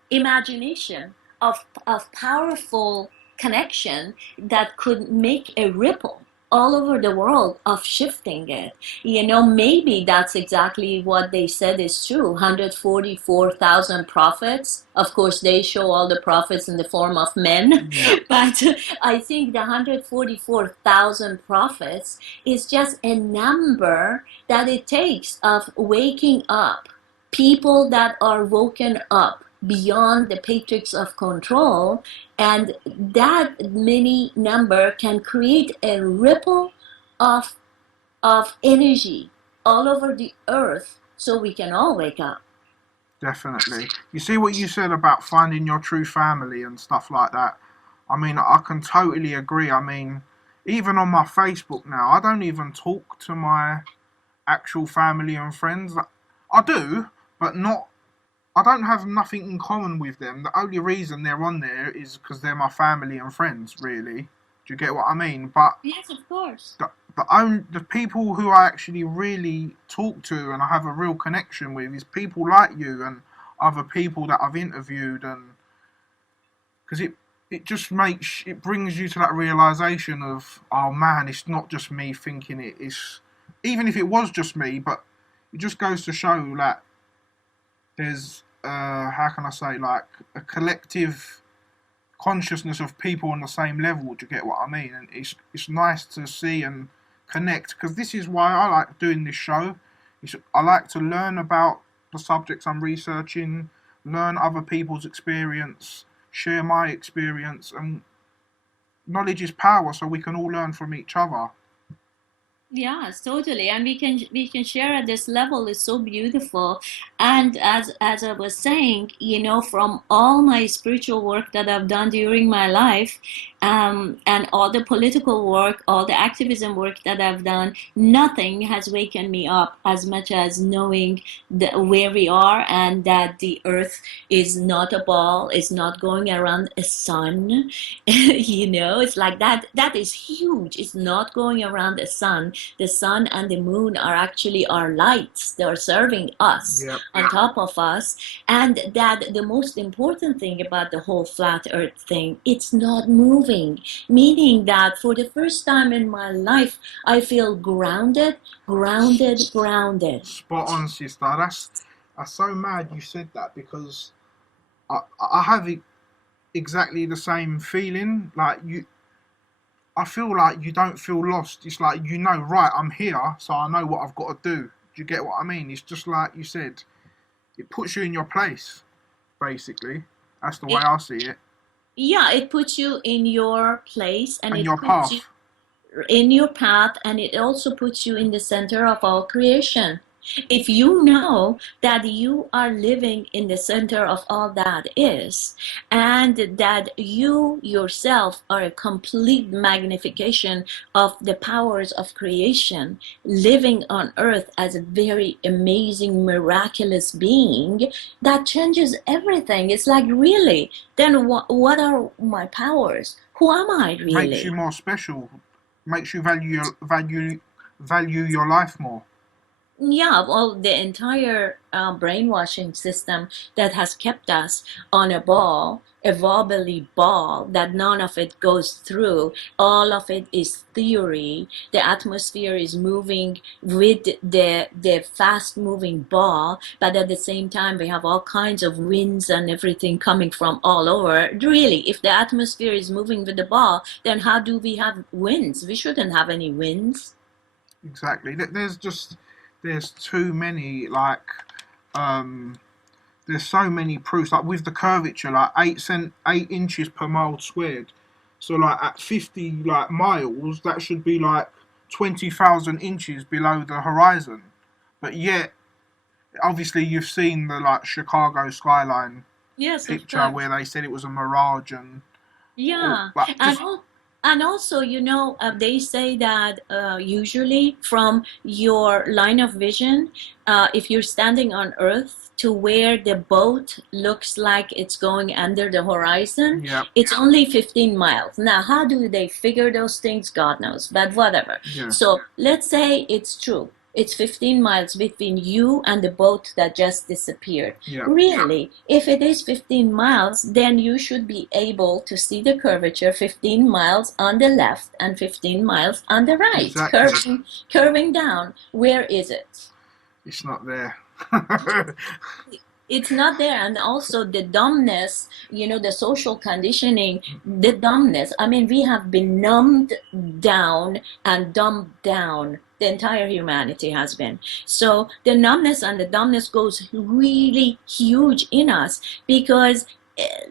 imagination, of powerful connection that could make a ripple. all over the world of shifting it. Maybe that's exactly what they said is true. 144,000 prophets. Of course, they show all the prophets in the form of men, Yeah, but I think the 144,000 prophets is just a number that it takes of waking up people that are woken up beyond the matrix of control, and that many number can create a ripple of energy all over the earth so we can all wake up. definitely. You see what you said about finding your true family and stuff like that. I mean, I can totally agree. I mean, even on my Facebook now, I don't even talk to my actual family and friends. I do, but not. I don't have nothing in common with them. The only reason they're on there is because they're my family and friends. Really, do you get what I mean? But Yes, of course. the people who I actually really talk to and I have a real connection with is people like you and other people that I've interviewed, and because it just it brings you to that realization of, oh man, it's not just me thinking it. It's, even if it was just me, but it just goes to show that there's how can I say, like a collective consciousness of people on the same level. Do you get what I mean? And it's nice to see and connect, because this is why I like doing this show. I like to learn about the subjects I'm researching, learn other people's experience, share my experience, and knowledge is power, so we can all learn from each other. Yes, totally. And we can share at this level is so beautiful. And as I was saying, from all my spiritual work that I've done during my life, and all the political work, all the activism work that I've done, nothing has wakened me up as much as knowing where we are, and that the earth is not a ball, is not going around a sun. It's like that. That is huge. It's not going around a sun. The sun and the moon are actually our lights. They are serving us Yep. on top of us. And that the most important thing about the whole flat earth thing, it's not moving. Meaning that for the first time in my life, I feel grounded, grounded, grounded. Spot on, sister. That's so mad you said that, because I have exactly the same feeling. Like you, I feel like you don't feel lost. It's like, right, I'm here, so I know what I've got to do. Do you get what I mean? It's just like you said, it puts you in your place, basically. That's the way It, I see it. yeah, it puts you in your place, and And it your puts you path. in your path, and it also puts you in the center of all creation. If you know that you are living in the center of all that is, and that you yourself are a complete magnification of the powers of creation, living on earth as a very amazing, miraculous being, that changes everything. It's like, really, then what are my powers? Who am I Makes you really? more special. Makes you value your life more. Yeah, well, the entire brainwashing system that has kept us on a ball, a wobbly ball, that none of it goes through. All of it is theory. The atmosphere is moving with the fast moving ball, but at the same time, we have all kinds of winds and everything coming from all over. Really, if the atmosphere is moving with the ball, then how do we have winds? We shouldn't have any winds. Exactly. There's too many, like, um there's so many proofs, like with the curvature, like 8 inches per mile squared. So like at 50 like miles, that should be like 20,000 inches below the horizon. But yet, obviously, you've seen the like Chicago skyline Yes, of picture course. where they said it was a mirage, and all, Yeah, like and just and also, they say that usually from your line of vision, if you're standing on Earth to where the boat looks like it's going under the horizon, yeah, it's only 15 miles. Now, how do they figure those things? God knows, but whatever. yeah, So let's say it's true. It's 15 miles between you and the boat that just disappeared. Yeah. Really, if it is 15 miles, then you should be able to see the curvature 15 miles on the left and 15 miles on the right, Exactly. curving down. Where is it? It's not there. It's not there. And also the dumbness, the social conditioning, the dumbness. I mean, we have been numbed down and dumbed down. The entire humanity has been. So the numbness and the dumbness goes really huge in us because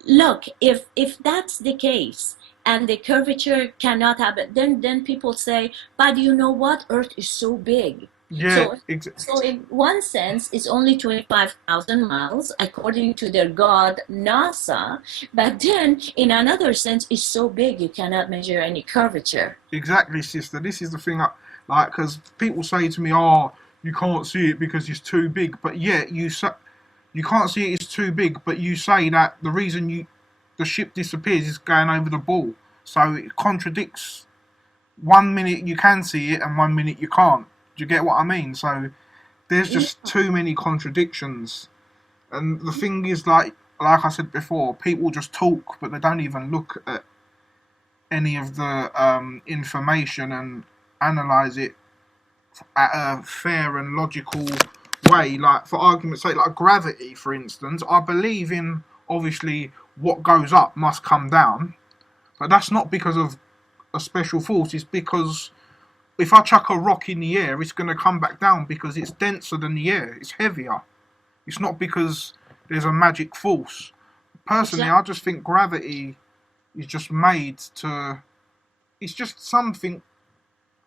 look, if that's the case and the curvature cannot happen, then people say, but you know what, earth is so big. Yeah, So in one sense, it's only 25,000 miles, according to their god, NASA. But then, in another sense, it's so big you cannot measure any curvature. exactly, sister. This is the thing, like, because people say to me, "Oh, you can't see it because it's too big." But yet you can't see it, it's too big. But you say that the reason the ship disappears is going over the ball. So it contradicts. 1 minute you can see it, and 1 minute you can't. Do you get what I mean? So there's Yeah. just too many contradictions. And the thing is, like I said before, people just talk, but they don't even look at any of the information and analyze it at a fair and logical way. Like, for argument's sake, like gravity, for instance, I believe in, obviously, what goes up must come down, but that's not because of a special force. It's because if I chuck a rock in the air, it's going to come back down because it's denser than the air. It's heavier. It's not because there's a magic force. Personally, I just think gravity is just made to. It's just something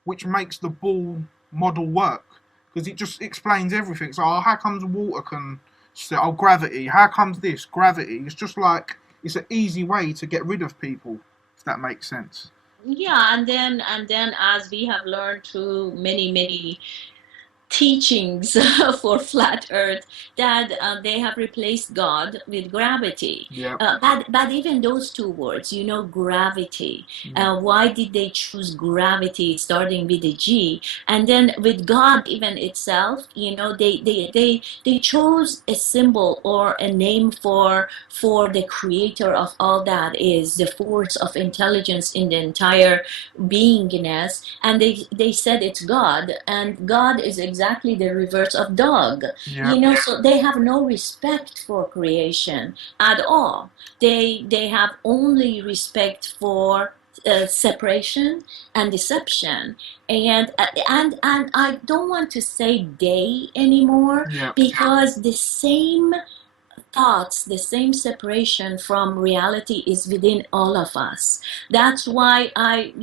which makes the ball model work because it just explains everything. So, how comes water can? Oh, gravity. How comes this? Gravity. It's just like it's an easy way to get rid of people, if that makes sense. Yeah, and then as we have learned through many teachings for flat earth, that they have replaced god with gravity. Yeah. But even those two words, gravity, Mm. why did they choose gravity starting with a G? And then with god even itself, they chose a symbol or a name for the creator of all that is the force of intelligence in the entire beingness, and they said it's god, and god is exactly the reverse of dog. Yeah. So they have no respect for creation at all. They have only respect for separation and deception, and I don't want to say they anymore, Yeah. because the same thoughts, the same separation from reality is within all of us. That's why I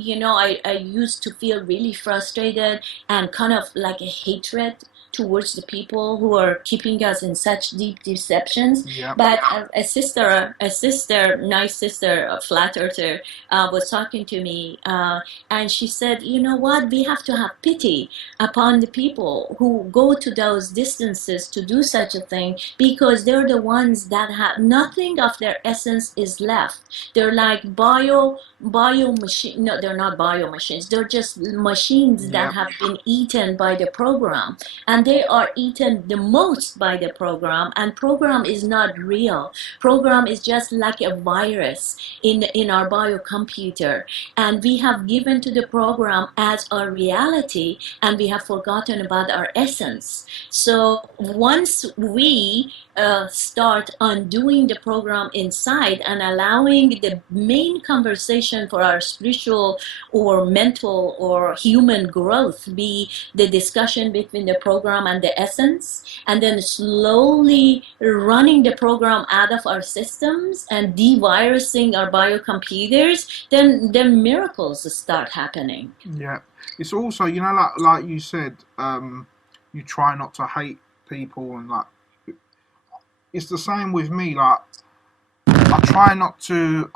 used to feel really frustrated and kind of like a hatred towards the people who are keeping us in such deep deceptions. Yeah. But a sister, nice sister, a flat earther, was talking to me, and she said, you know what, we have to have pity upon the people who go to those distances to do such a thing, because they're the ones that have nothing of their essence is left. They're like bio machine. No, they're not bio machines. They're just machines that Yeah. have been eaten by the program, and they are eaten the most by the program. And program is not real. Program is just like a virus in our biocomputer, and we have given to the program as our reality, and we have forgotten about our essence. So once we start undoing the program inside and allowing the main conversation for our spiritual or mental or human growth be the discussion between the program and the essence, and then slowly running the program out of our systems and de-virusing our biocomputers, then miracles start happening. Yeah. It's also, like you said, you try not to hate people, and like it's the same with me. Like, I try not to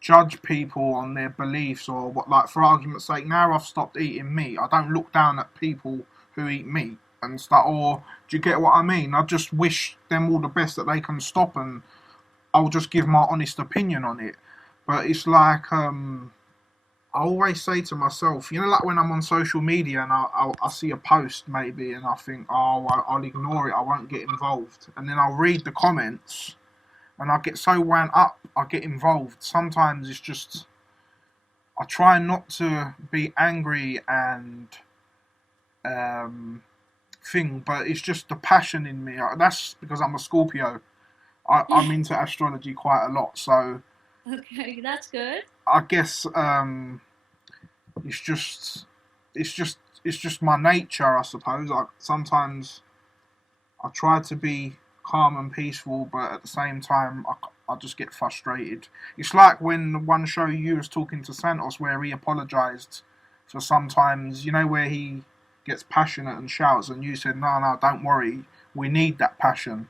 judge people on their beliefs or what. Like, for argument's sake, now I've stopped eating meat. I don't look down at people who eat meat and stuff. Or do you get what I mean? I just wish them all the best that they can stop, and I'll just give my honest opinion on it. But it's like I always say to myself, you know, like when I'm on social media and I see a post maybe and I think, oh, I'll ignore it, I won't get involved. And then I'll read the comments and I get so wound up, I get involved. Sometimes it's just, I try not to be angry and um, thing, but it's just the passion in me. That's because I'm a Scorpio. I'm into astrology quite a lot, so Okay, that's good. I guess it's just it's just it's just my nature, I suppose. Sometimes I try to be calm and peaceful, but at the same time, I just get frustrated. It's like when the one show you was talking to Santos where he apologised for sometimes, you know, where he gets passionate and shouts, and you said, no, no, don't worry, we need that passion.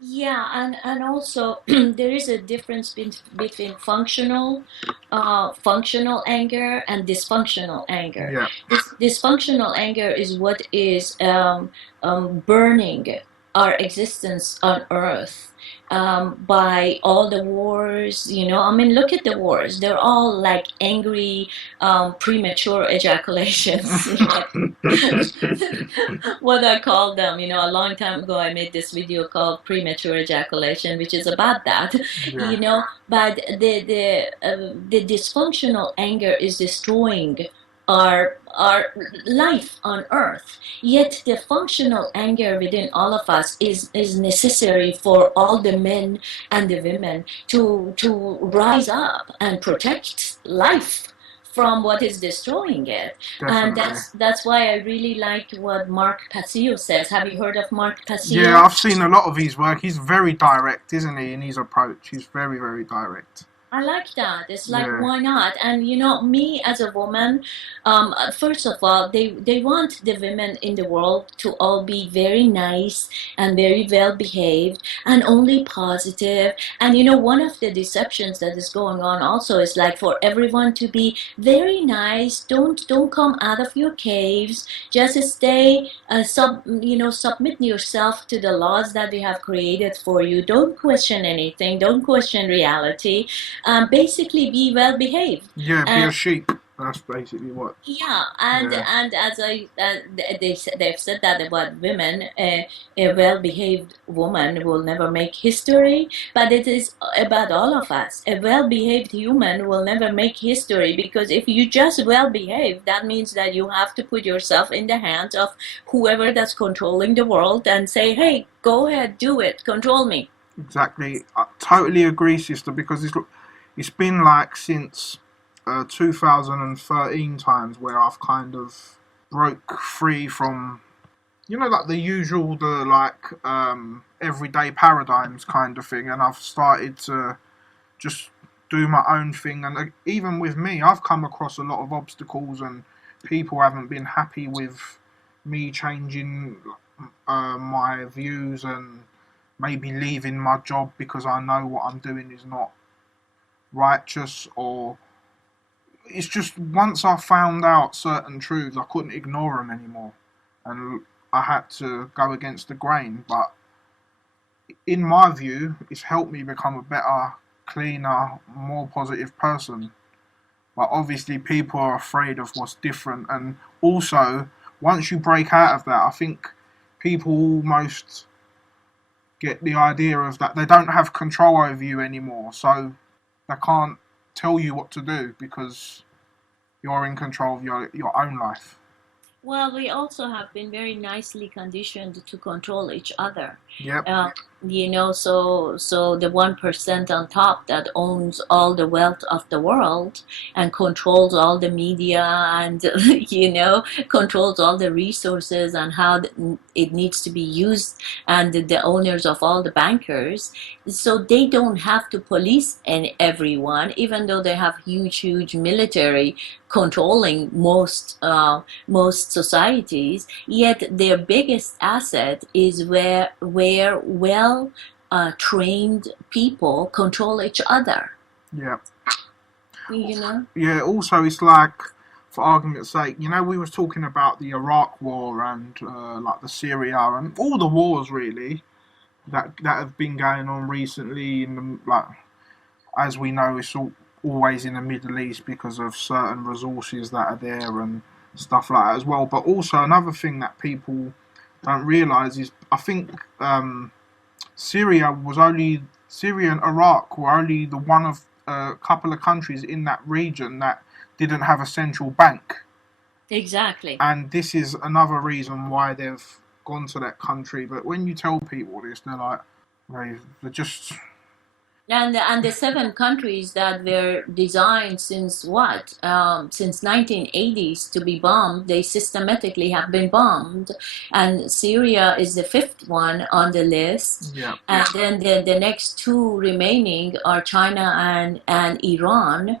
Yeah, and also there is a difference between functional anger and dysfunctional anger. Yeah, This dysfunctional anger is what is burning our existence on Earth by all the wars. You know, I mean, look at the wars. They're all like angry, premature ejaculations. Like what I call them. You know, a long time ago, I made this video called "Premature Ejaculation," which is about that. yeah, You know, but the dysfunctional anger is destroying our life on Earth. Yet the functional anger within all of us is necessary for all the men and the women to rise up and protect life from what is destroying it. And definitely. that's why I really liked what Mark Passio says. Have you heard of Mark Yeah, Passio? I've seen a lot of his work. He's very direct, isn't he, in his approach? He's very, very direct. I like that. It's like, Yeah, why not? And you know, me as a woman, first of all, they want the women in the world to all be very nice and very well behaved and only positive. And you know, one of the deceptions that is going on also is like for everyone to be very nice. Don't come out of your caves. Just stay, submit yourself to the laws that we have created for you. Don't question anything. Don't question reality. Basically be well behaved. yeah. Be And a sheep. That's basically what. yeah, and Yeah, as they've said that about women, a well-behaved woman will never make history, but it is about all of us. A well-behaved human will never make history because if you just well-behave, that means that you have to put yourself in the hands of whoever that's controlling the world and say, "Hey, go ahead, do it, control me." exactly. I totally agree, sister. Because it's been like since 2013 times where I've kind of broke free from, you know, like the usual, the like everyday paradigms kind of thing, and I've started to just do my own thing. And even with me, I've come across a lot of obstacles, and people haven't been happy with me changing my views and maybe leaving my job because I know what I'm doing is not righteous, or it's just once I found out certain truths, I couldn't ignore them anymore, and I had to go against the grain. But in my view, it's helped me become a better, cleaner, more positive person. But obviously, people are afraid of what's different, and also once you break out of that, I think people almost get the idea of that they don't have control over you anymore, so they can't tell you what to do because you're in control of your own life. Well, we also have been very nicely conditioned to control each other. Yep, Uh, so the 1% on top that owns all the wealth of the world and controls all the media and controls all the resources and how it needs to be used, and the owners of all the bankers, so they don't have to police everyone, even though they have huge military controlling most societies, yet their biggest asset is where well trained people control each other. yep. You know? Yeah, also, it's like, for argument's sake, you know, we was talking about the Iraq War and like the Syria and all the wars really that have been going on recently. In the, like, as we know, it's all. always in the Middle East because of certain resources that are there and stuff like that as well. But also another thing that people don't realise is I think Syria was only Syria and Iraq were only the one of a couple of countries in that region that didn't have a central bank, Exactly. and this is another reason why they've gone to that country. But when you tell people this, they're like, they're just And the seven countries that were designed since what? Since 1980s to be bombed, they systematically have been bombed. And Syria is the fifth one on the list. yeah, And then the next two remaining are China and Iran,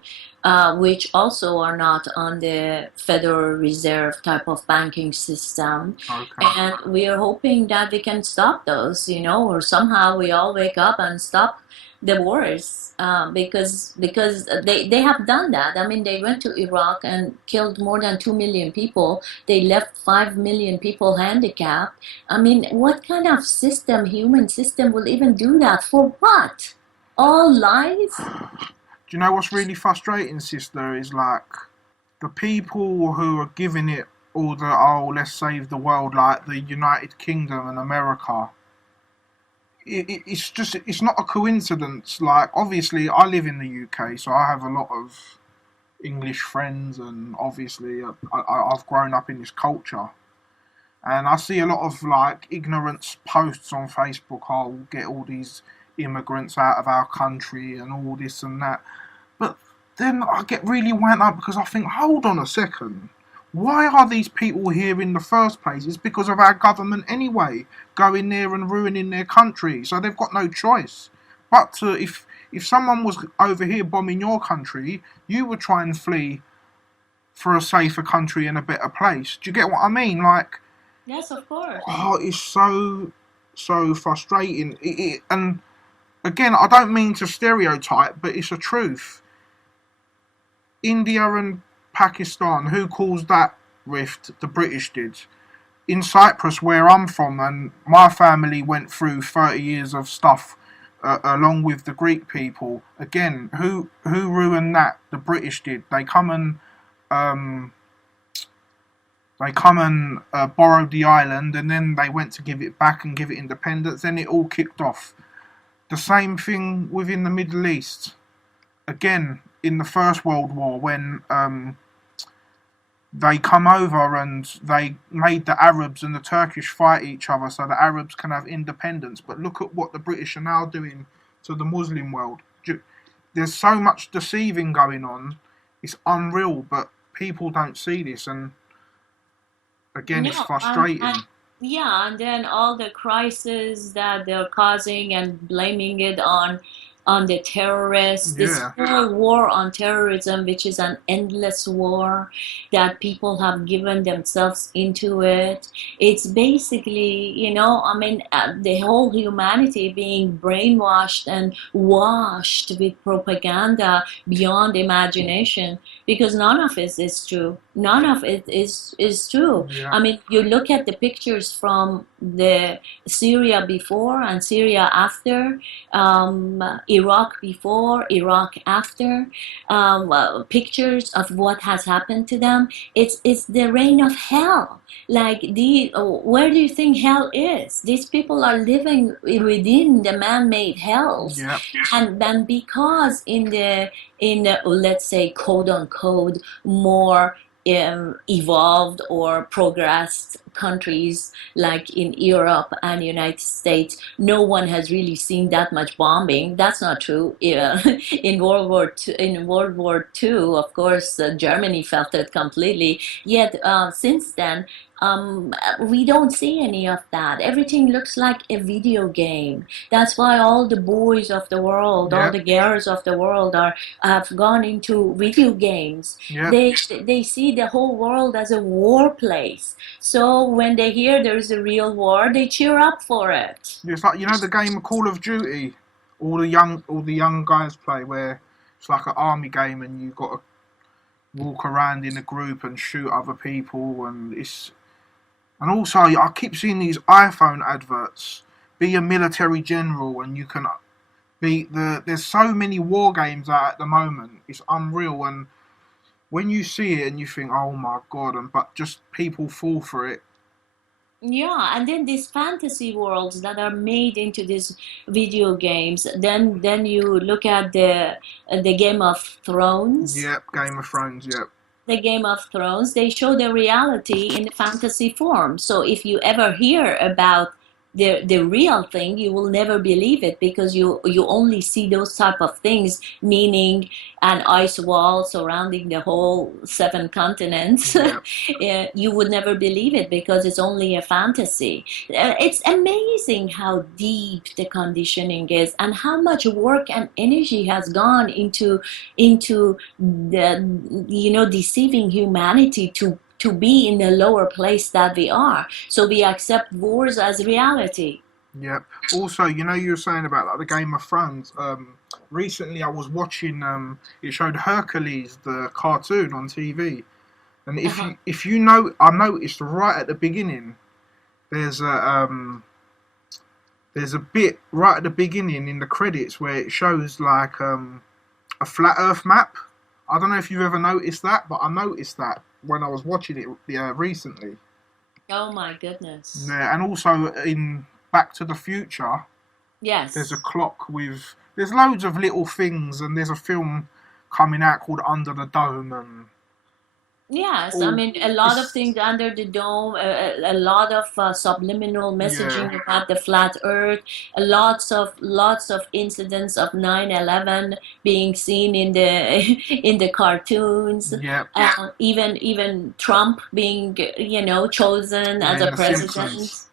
which also are not on the Federal Reserve type of banking system. okay. And we are hoping that we can stop those, or somehow we all wake up and stop the wars, because they have done that. I mean, they went to Iraq and killed more than 2 million people. They left 5 million people handicapped. I mean, what kind of system, human system, will even do that? For what? All lies? Do you know what's really frustrating, sister? Is like the people who are giving it all the let's save the world, like the United Kingdom and America. It's not a coincidence. Like obviously, I live in the UK, so I have a lot of English friends, and obviously, I've grown up in this culture. And I see a lot of like ignorance posts on Facebook. Oh, we'll get all these immigrants out of our country and all this and that. But then I get really wound up because I think, hold on a second. Why are these people here in the first place? It's because of our government anyway, going there and ruining their country. So they've got no choice. But if someone was over here bombing your country, you would try and flee for a safer country and a better place. Do you get what I mean? Like, Yes, of course. oh, it's so frustrating. And again, I don't mean to stereotype, but it's a truth. India and Pakistan, who caused that rift? The British did. In Cyprus, where I'm from, and my family went through 30 years of stuff along with the Greek people. Again, who ruined that? The British did. Um, they come and borrowed the island, and then they went to give it back and give it independence. Then it all kicked off. The same thing within the Middle East. Again, in the First World War, when they come over and they made the Arabs and the Turkish fight each other so the Arabs can have independence. But look at what the British are now doing to the Muslim world. There's so much deceiving going on. It's unreal, but people don't see this, and again, No, it's frustrating. yeah, and then all the crises that they're causing and blaming it on the terrorists. This Yeah, whole war on terrorism, which is an endless war that people have given themselves into it. It's basically, I mean, the whole humanity being brainwashed and washed with propaganda beyond imagination, because none of it is true. None of it is true. yeah, I mean, you look at the pictures from the Syria before and Syria after, Iraq before, Iraq after, pictures of what has happened to them. It's the reign of hell. Like where do you think hell is? These people are living within the man-made hells, yeah, and because in the let's say quote unquote more evolved or progressed countries like in Europe and United States, no one has really seen that much bombing. That's not true. Yeah. In World War II, of course, Germany felt it completely. Yet since then, we don't see any of that. Everything looks like a video game. That's why all the boys of the world, all yeah, the girls of the world have gone into video games. yeah. They see the whole world as a war place. So when they hear there is a real war, they cheer up for it. It's like the game Call of Duty. All the young guys play where it's like an army game, and you got to walk around in a group and shoot other people, and also I keep seeing these iPhone adverts. Be a military general, and you can There's so many war games out at the moment. It's unreal, and when you see it and you think, oh my god, and but just people fall for it. Yeah, and then these fantasy worlds that are made into these video games. Then you look at the Game of Thrones. Yep, Game of Thrones. Yep. The Game of Thrones, they show the reality in fantasy form. So if you ever hear about the real thing, you will never believe it because you only see those type of things, meaning an ice wall surrounding the whole seven continents. Yep. You would never believe it because it's only a fantasy. It's amazing how deep the conditioning is and how much work and energy has gone into deceiving humanity to be in the lower place that we are, so we accept wars as reality. Yep. Also, you were saying about like the Game of Thrones. Recently I was watching. It showed Hercules, the cartoon on TV, and Uh-huh. if you know, I noticed right at the beginning. There's a bit right at the beginning in the credits where it shows like a flat Earth map. I don't know if you've ever noticed that, but I noticed that when I was watching it recently. Oh my goodness. Yeah, and also in Back to the Future, there's a Yes. clock with. There's loads of little things, and there's a film coming out called Under the Dome, and Yes, I all. mean, a lot of It's, things under the dome, a lot of subliminal yeah, messaging about the flat Earth, lots of incidents of 9/11 being seen in the in the cartoons, yeah, even Trump being, chosen yeah. as In a The Simpsons. president.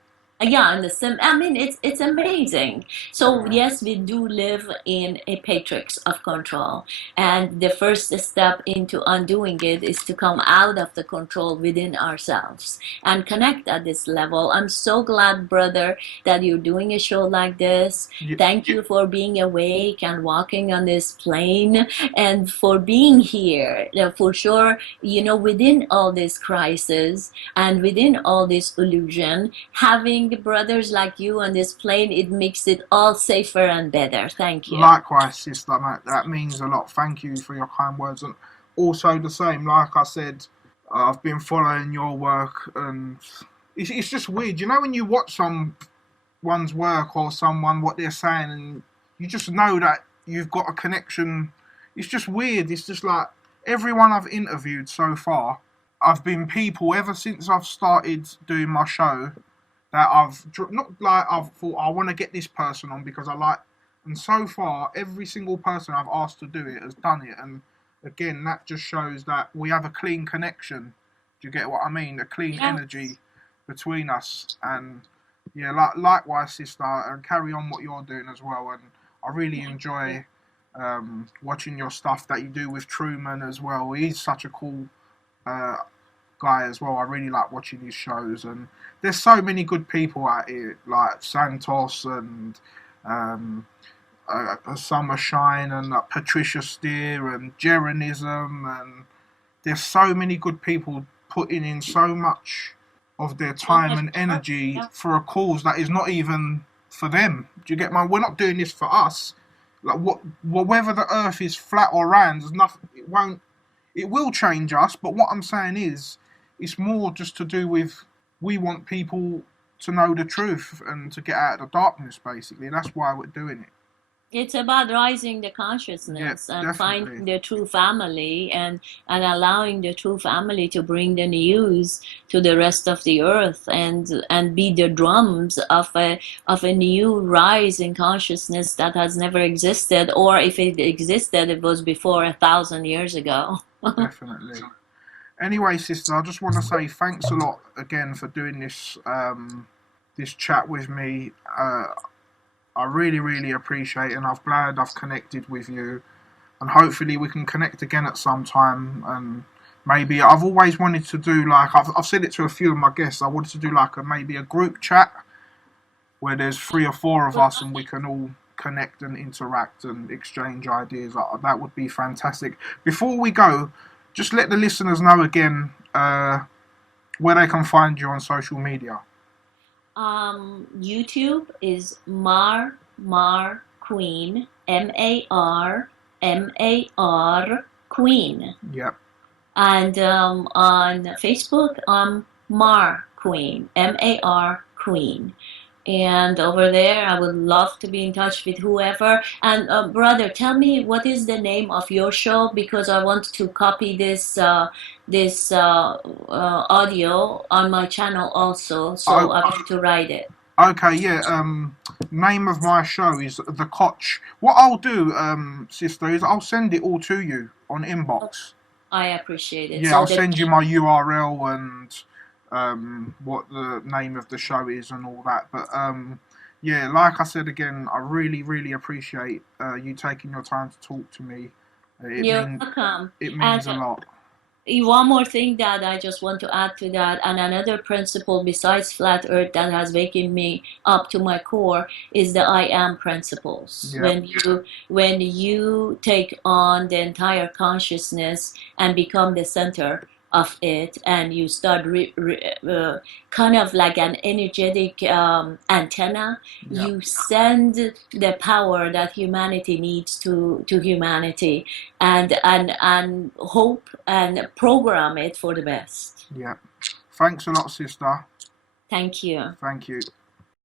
Yeah, and I mean, it's amazing. So Yeah. yes, we do live in a matrix of control. And the first step into undoing it is to come out of the control within ourselves and connect at this level. I'm so glad, brother, that you're doing a show like this. Yeah, Thank you for being awake and walking on this plane and for being here. For sure, within all this crisis and within all this illusion, having brothers like you on this plane, it makes it all safer and better. Thank you. likewise, sister, mate, that means a lot. Thank you for your kind words. And also, the same, like I said, I've been following your work, and it's just weird. When you watch someone's work or someone, what they're saying, and you just know that you've got a connection. It's just weird. It's just like everyone I've interviewed so far, I've been people ever since I've started doing my show that not like I've thought I want to get this person on because I like, and so far every single person I've asked to do it has done it, and again that just shows that we have a clean connection. Do you get what I mean? A clean Yeah. energy between us, and yeah, likewise, sister, and carry on what you're doing as well. And I really Thank you. enjoy watching your stuff that you do with Truman as well. He's such a cool uh, guy as well. I really like watching his shows, and there's so many good people out here, like Santos and um, Summer Shine and Patricia Steer and Jeranism, and there's so many good people putting in so much of their So time much and work. energy Yeah. for a cause that is not even for them. Do you get my? We're not doing this for us. Like whether the Earth is flat or round, there's nothing. It won't. It will change us. But what I'm saying is, it's more just to do with we want people to know the truth and to get out of the darkness. Basically, that's why we're doing it. It's about rising the Yeah, consciousness and definitely. finding the true family and allowing the true family to bring the news to the rest of the earth and be the drums of a new rise in consciousness that has never existed, or if it existed, it was before 1,000 years ago. Definitely. Anyway, sister, I just want to say thanks a lot again for doing this chat with me. I really, really appreciate it, and I'm glad I've connected with you. And hopefully, we can connect again at some time. And maybe I've always wanted to do like I've said it to a few of my guests. I wanted to do like maybe a group chat where there's 3 or 4 of us and we can all connect and interact and exchange ideas. That would be fantastic. Before we go, just let the listeners know again where they can find you on social media. YouTube is Mar Queen. Marmar Queen. Yep. And on Facebook, I'm Mar Queen, Mar Queen. And over there, I would love to be in touch with whoever. And brother, tell me what is the name of your show, because I want to copy this audio on my channel also. So Oh, I want to write it. okay, yeah. Name of my show is The Cotch. What I'll do, sister, is I'll send it all to you on inbox. I appreciate it. Yeah, So I'll that send you my URL and what the name of the show is and all that. But yeah, like I said again, I really, really appreciate you taking your time to talk to me. It you're mean welcome. it And means a lot. one more thing that I just want to add to that, and another principle besides flat earth that has waken me up to my core, is the I am principles. Yeah, When you take on the entire consciousness and become the center of it, and you start kind of like an energetic antenna, yeah, you send the power that humanity needs to humanity, and hope and program it for the best. yeah. Thanks a lot, sister. Thank you. Thank you.